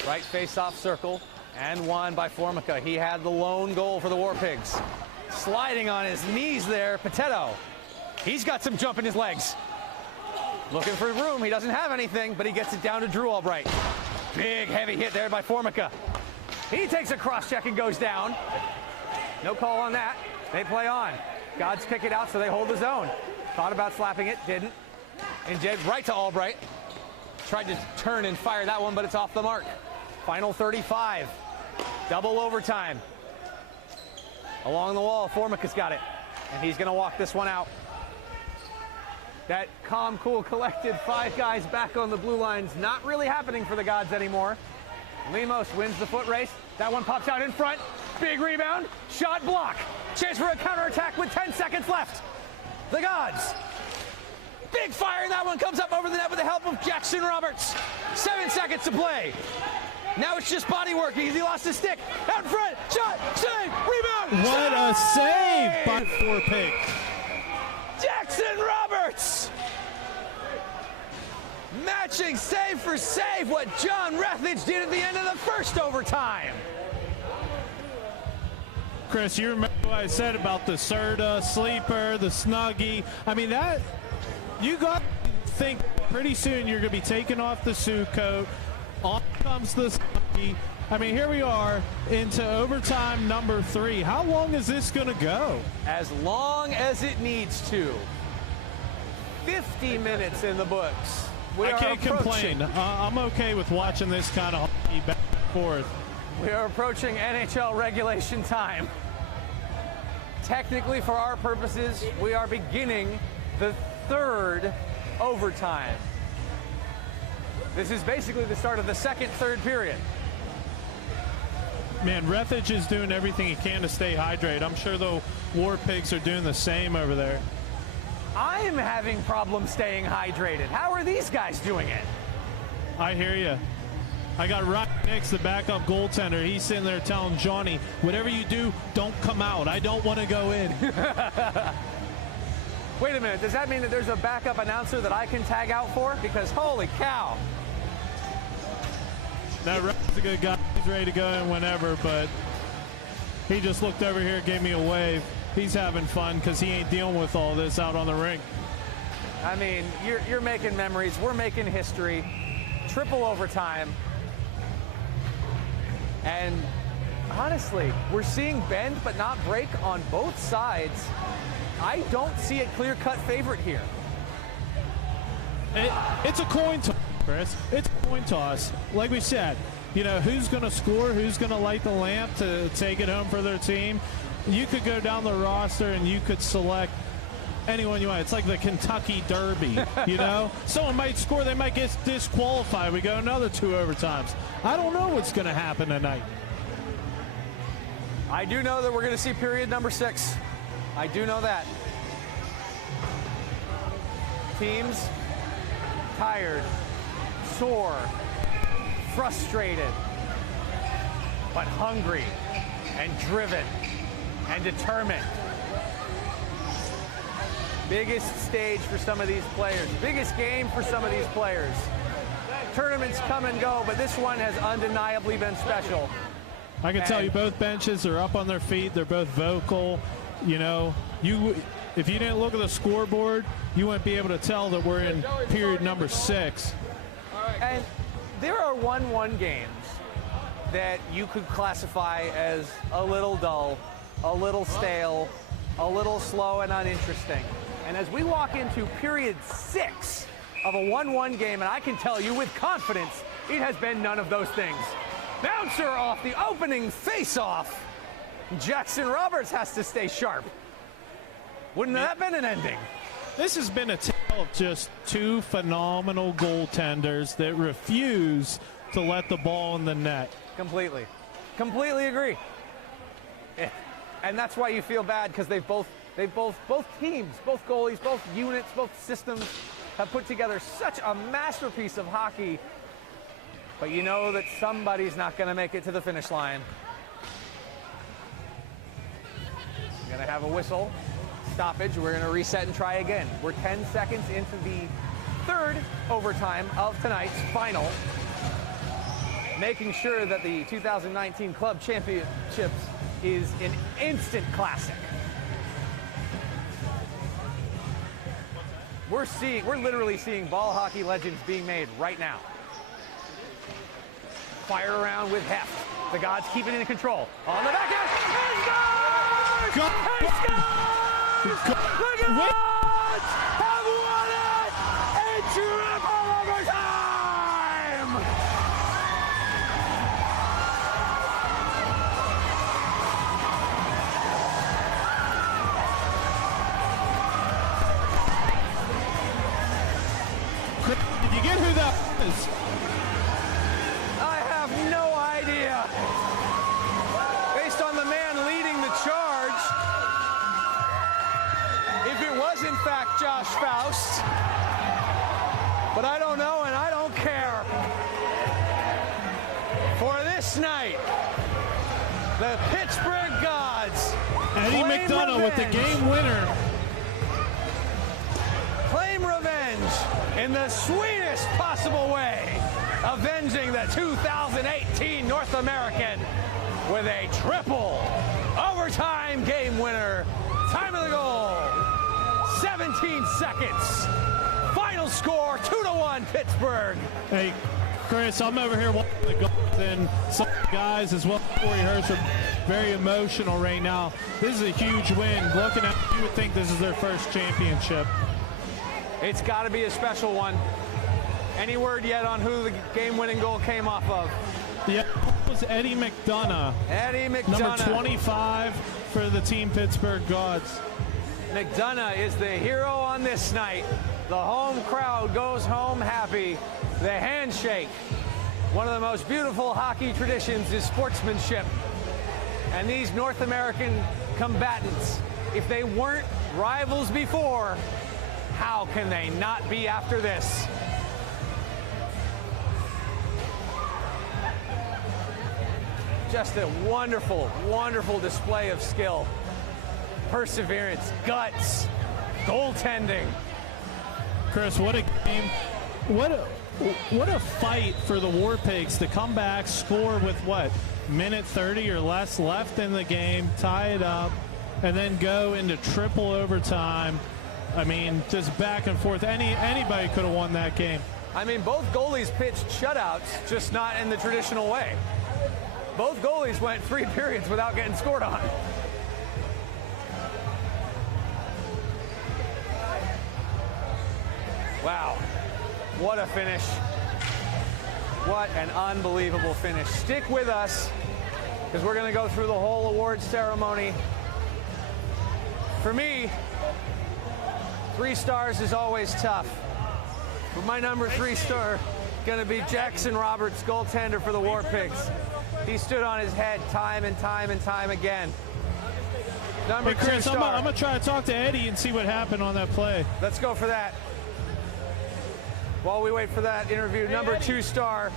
Right face-off circle, and won by Formica. He had the lone goal for the War Pigs. Sliding on his knees there, Potato. He's got some jump in his legs. Looking for room, he doesn't have anything, but he gets it down to Drew Albright. Big, heavy hit there by Formica. He takes a cross-check and goes down. No call on that. They play on. Gods kick it out, so they hold the zone. Thought about slapping it, didn't. And Jed right to Albright. Tried to turn and fire that one, but it's off the mark. Final 35. Double overtime. Along the wall, Formica's got it. And he's going to walk this one out. That calm, cool, collected 5 guys back on the blue line's not really happening for the Gods anymore. Lemos wins the foot race. That one pops out in front. Big rebound. Shot block. Chance for a counterattack with 10 seconds left. The Gods. Big fire, and that one comes up over the net with the help of Jackson Roberts. 7 seconds to play. Now it's just body work. He lost his stick. Out in front. Shot. Save. Rebound. What a save by War Pig. Jackson Roberts. Matching save for save what John Rethage did at the end of the first overtime. Chris, you remember what I said about the Serta, sleeper, the Snuggie. I mean, that you got to think pretty soon you're going to be taking off the suit coat. On comes the Snuggie. I mean, here we are into overtime number 3. How long is this going to go? As long as it needs to. 50 minutes in the books. I can't complain. I'm okay with watching this kind of hockey back and forth. We are approaching NHL regulation time. Technically, for our purposes, we are beginning the 3rd overtime. This is basically the start of the 2nd, 3rd period. Man, Rethage is doing everything he can to stay hydrated. I'm sure the War Pigs are doing the same over there. I am having problems staying hydrated. How are these guys doing it? I hear you. I got Ryan Nix, the backup goaltender. He's sitting there telling Johnny, whatever you do, don't come out. I don't want to go in. Wait a minute. Does that mean that there's a backup announcer that I can tag out for? Because holy cow. That Ryan's a good guy. He's ready to go in whenever, but he just looked over here and gave me a wave. He's having fun because he ain't dealing with all this out on the rink. I mean, you're making memories. We're making history. Triple overtime. And honestly, we're seeing bend but not break on both sides. I don't see a clear-cut favorite here. It's a coin toss, Chris. It's a coin toss. Like we said, you know, who's going to score, who's going to light the lamp to take it home for their team. You could go down the roster and you could select anyone you want. It's like the Kentucky Derby, you know? Someone might score, they might get disqualified. We go another 2 overtimes. I don't know what's going to happen tonight. I do know that we're going to see period number 6. I do know that. Teams tired, sore, frustrated, but hungry and driven and determined. Biggest stage for some of these players. Biggest game for some of these players. Tournaments come and go, but this one has undeniably been special. I can tell you both benches are up on their feet. They're both vocal. You know, if you didn't look at the scoreboard, you wouldn't be able to tell that we're in period number 6. And there are 1-1 games that you could classify as a little dull, a little stale, a little slow and uninteresting. And as we walk into period 6 of a 1-1 game, and I can tell you with confidence, it has been none of those things. Bouncer off the opening face-off. Jackson Roberts has to stay sharp. Wouldn't that have been an ending? This has been a tale of just 2 phenomenal goaltenders that refuse to let the ball in the net. Completely agree. And that's why you feel bad, because both teams, both goalies, both units, both systems have put together such a masterpiece of hockey. But you know that somebody's not going to make it to the finish line. We're going to have a whistle, stoppage. We're going to reset and try again. We're 10 seconds into the third overtime of tonight's final, making sure that the 2019 Club Championships is an instant classic. We're literally seeing ball hockey legends being made right now. Fire around with heft. The Gods keep it in control. On the backhand, he scores! He scores! The Gods have won it in triple overtime! Did you get who that is? I have no idea. Based on the man leading the charge, if it was in fact Josh Faust, but I don't know and I don't care. For this night, the Pittsburgh Gods Eddie claim McDonough with the revenge. game winner. Claim revenge in the sweetest possible way, avenging the 2018 North American with a triple overtime game winner. Time of the goal, 17 seconds. Final score, 2-1 Pittsburgh. Hey, Chris, I'm over here watching the goals, and some guys as well, Corey Hurst, are very emotional right now. This is a huge win. Looking at, you would think this is their first championship. It's got to be a special one. Any word yet on who the game-winning goal came off of? Yeah, it was Eddie McDonough. Eddie McDonough. Number 25 for the Team Pittsburgh Gods. McDonough is the hero on this night. The home crowd goes home happy. The handshake. One of the most beautiful hockey traditions is sportsmanship. And these North American combatants, if they weren't rivals before, how can they not be after this? Just a wonderful, wonderful display of skill, perseverance, guts, goaltending. Chris, what a game. What a fight for the War Pigs to come back, score with what, minute 30 or less left in the game, tie it up, and then go into triple overtime. I mean, just back and forth. Anybody could have won that game. I mean, both goalies pitched shutouts, just not in the traditional way. Both goalies went 3 periods without getting scored on. Wow, what a finish. What an unbelievable finish. Stick with us, because we're going to go through the whole awards ceremony. For me, 3 stars is always tough. But my number 3 star going to be Jackson Roberts, goaltender for the War Pigs. He stood on his head time and time and time again. Number 2 Chris, star. I'm going to try to talk to Eddie and see what happened on that play. Let's go for that. While we wait for that interview, number 2 star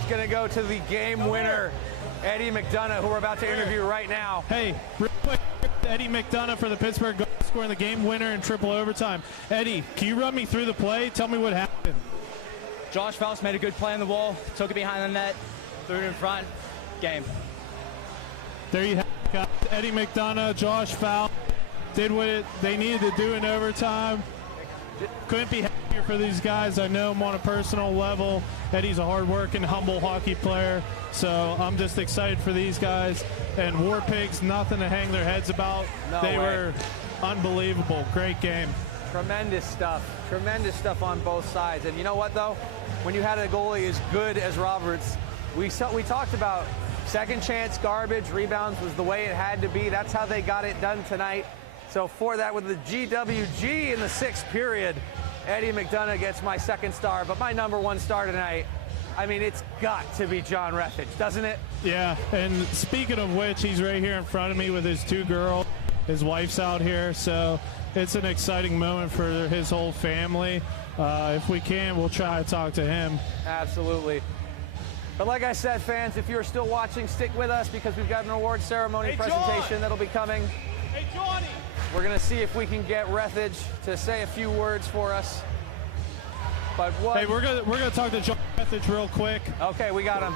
is going to go to the game winner, Eddie McDonough, who we're about to interview right now. Hey, real quick, Eddie McDonough for the Pittsburgh Goals, scoring the game winner in triple overtime. Eddie, can you run me through the play? Tell me what happened. Josh Faust made a good play on the wall, took it behind the net, threw it in front, game. There you have it, guys. Eddie McDonough, Josh Faust did what they needed to do in overtime. Couldn't be happier for these guys. I know him on a personal level. Eddie's a hard-working, humble hockey player. So I'm just excited for these guys. And War Pigs, nothing to hang their heads about. They were unbelievable. Great game. Tremendous stuff on both sides. And you know what, though? When you had a goalie as good as Roberts, we talked about second chance garbage, rebounds was the way it had to be. That's how they got it done tonight. So for that, with the GWG in the 6th period, Eddie McDonough gets my 2nd star. But my number 1 star tonight I mean, it's got to be John Rethage, doesn't it? Yeah, and speaking of which, he's right here in front of me with his 2 girls. His wife's out here, so it's an exciting moment for his whole family. If we can, we'll try to talk to him. Absolutely. But like I said, fans, if you're still watching, stick with us because we've got an award ceremony presentation that'll be coming. Hey, Johnny! We're going to see if we can get Rethage to say a few words for us. But what? Hey, we're gonna talk to John Rethage real quick. Okay, we got him.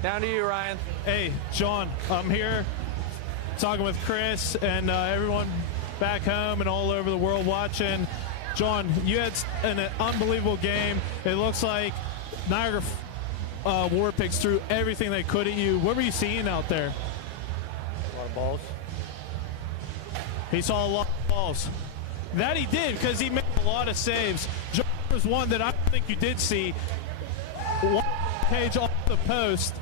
Down to you, Ryan. Hey, John, I'm here talking with Chris and everyone back home and all over the world watching. John, you had an unbelievable game. It looks like Niagara War Pigs threw everything they could at you. What were you seeing out there? A lot of balls. He saw a lot of balls. That he did, because he made a lot of saves. John was one that I don't think you did see. One page off the post.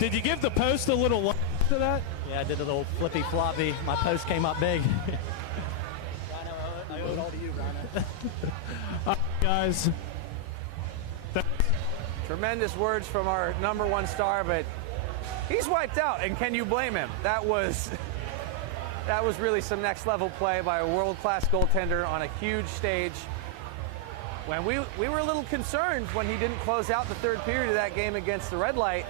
Did you give the post a little love to that? Yeah, I did a little flippy floppy. My post came up big. I owe it all to you, Rhino. All right, guys. Tremendous words from our #1 star, but he's wiped out, and can you blame him? That was really some next level play by a world-class goaltender on a huge stage. When we were a little concerned when he didn't close out the 3rd period of that game against the Red Light.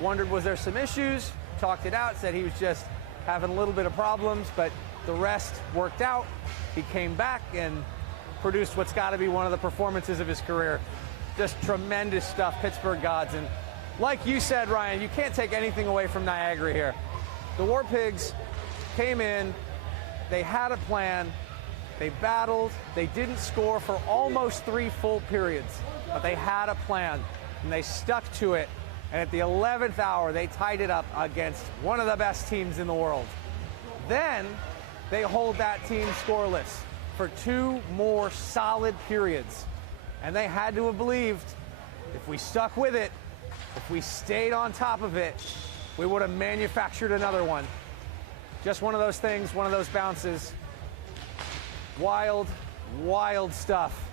Wondered, was there some issues? Talked it out, said he was just having a little bit of problems, but the rest worked out. He came back and produced what's got to be one of the performances of his career. Just tremendous stuff, Pittsburgh Gods. And like you said, Ryan, you can't take anything away from Niagara here. The War Pigs came in, they had a plan, they battled, they didn't score for almost 3 full periods, but they had a plan, and they stuck to it. And at the 11th hour, they tied it up against one of the best teams in the world. Then they hold that team scoreless for 2 more solid periods. And they had to have believed if we stuck with it, if we stayed on top of it, we would have manufactured another one. Just one of those things, one of those bounces. Wild, wild stuff.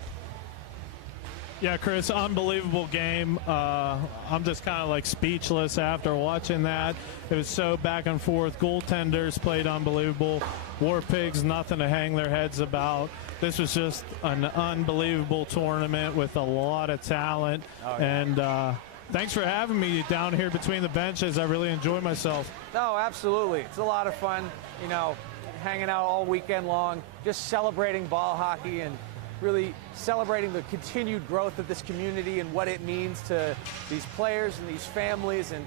Yeah, Chris, unbelievable game. I'm just kind of like speechless after watching that. It was so back and forth. Goaltenders played unbelievable. War Pigs, nothing to hang their heads about. This was just an unbelievable tournament with a lot of talent. Oh, yeah. And thanks for having me down here between the benches. I really enjoyed myself. No, absolutely. It's a lot of fun, you know, hanging out all weekend long, just celebrating ball hockey and really celebrating the continued growth of this community and what it means to these players and these families. And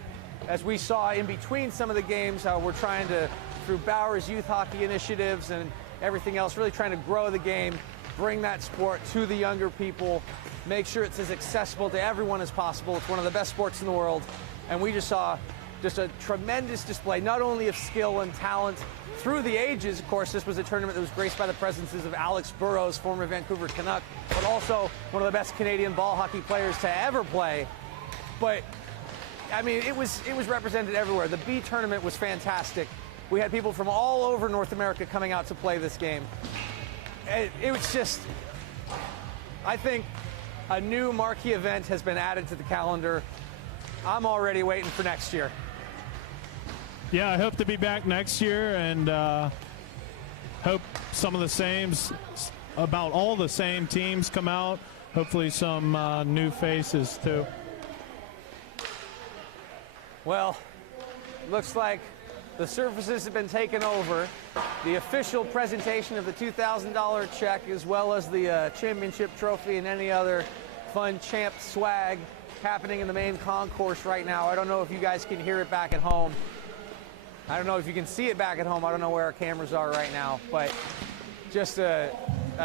as we saw in between some of the games, how we're trying to, through Bauer's youth hockey initiatives and everything else, really trying to grow the game, bring that sport to the younger people, make sure it's as accessible to everyone as possible. It's one of the best sports in the world. And we just saw just a tremendous display, not only of skill and talent through the ages. Of course, this was a tournament that was graced by the presences of Alex Burrows, former Vancouver Canuck, but also one of the best Canadian ball hockey players to ever play. But I mean, it was represented everywhere. The B tournament was fantastic. We had people from all over North America coming out to play this game. It was just, I think a new marquee event has been added to the calendar. I'm already waiting for next year. Yeah, I hope to be back next year, and hope some of the same, about all the same teams come out. Hopefully some new faces too. Well, looks like the surfaces have been taken over. The official presentation of the $2,000 check, as well as the championship trophy and any other fun champ swag, happening in the main concourse right now. I don't know if you guys can hear it back at home. I don't know if you can see it back at home. I don't know where our cameras are right now, but just a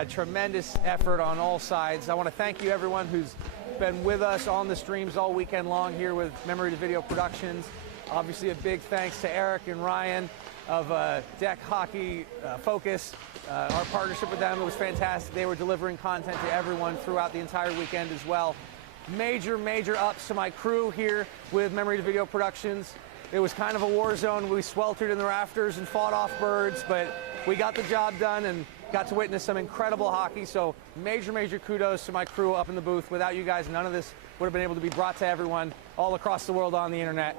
tremendous effort on all sides. I want to thank you, everyone who's been with us on the streams all weekend long here with Memory to Video Productions. Obviously, a big thanks to Eric and Ryan of Deck Hockey Focus. Our partnership with them, it was fantastic. They were delivering content to everyone throughout the entire weekend as well. Major, major ups to my crew here with Memory to Video Productions. It was kind of a war zone. We sweltered in the rafters and fought off birds, but we got the job done, and got to witness some incredible hockey, so major, major kudos to my crew up in the booth. Without you guys, none of this would have been able to be brought to everyone all across the world on the internet.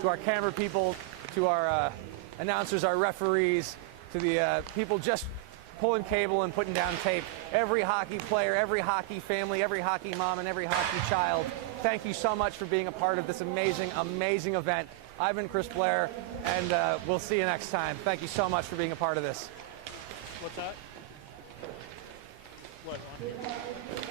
To our camera people, to our announcers, our referees, to the people just pulling cable and putting down tape, every hockey player, every hockey family, every hockey mom, and every hockey child, thank you so much for being a part of this amazing, amazing event. I've been Chris Blair, and we'll see you next time. Thank you so much for being a part of this. What's that? What, on here?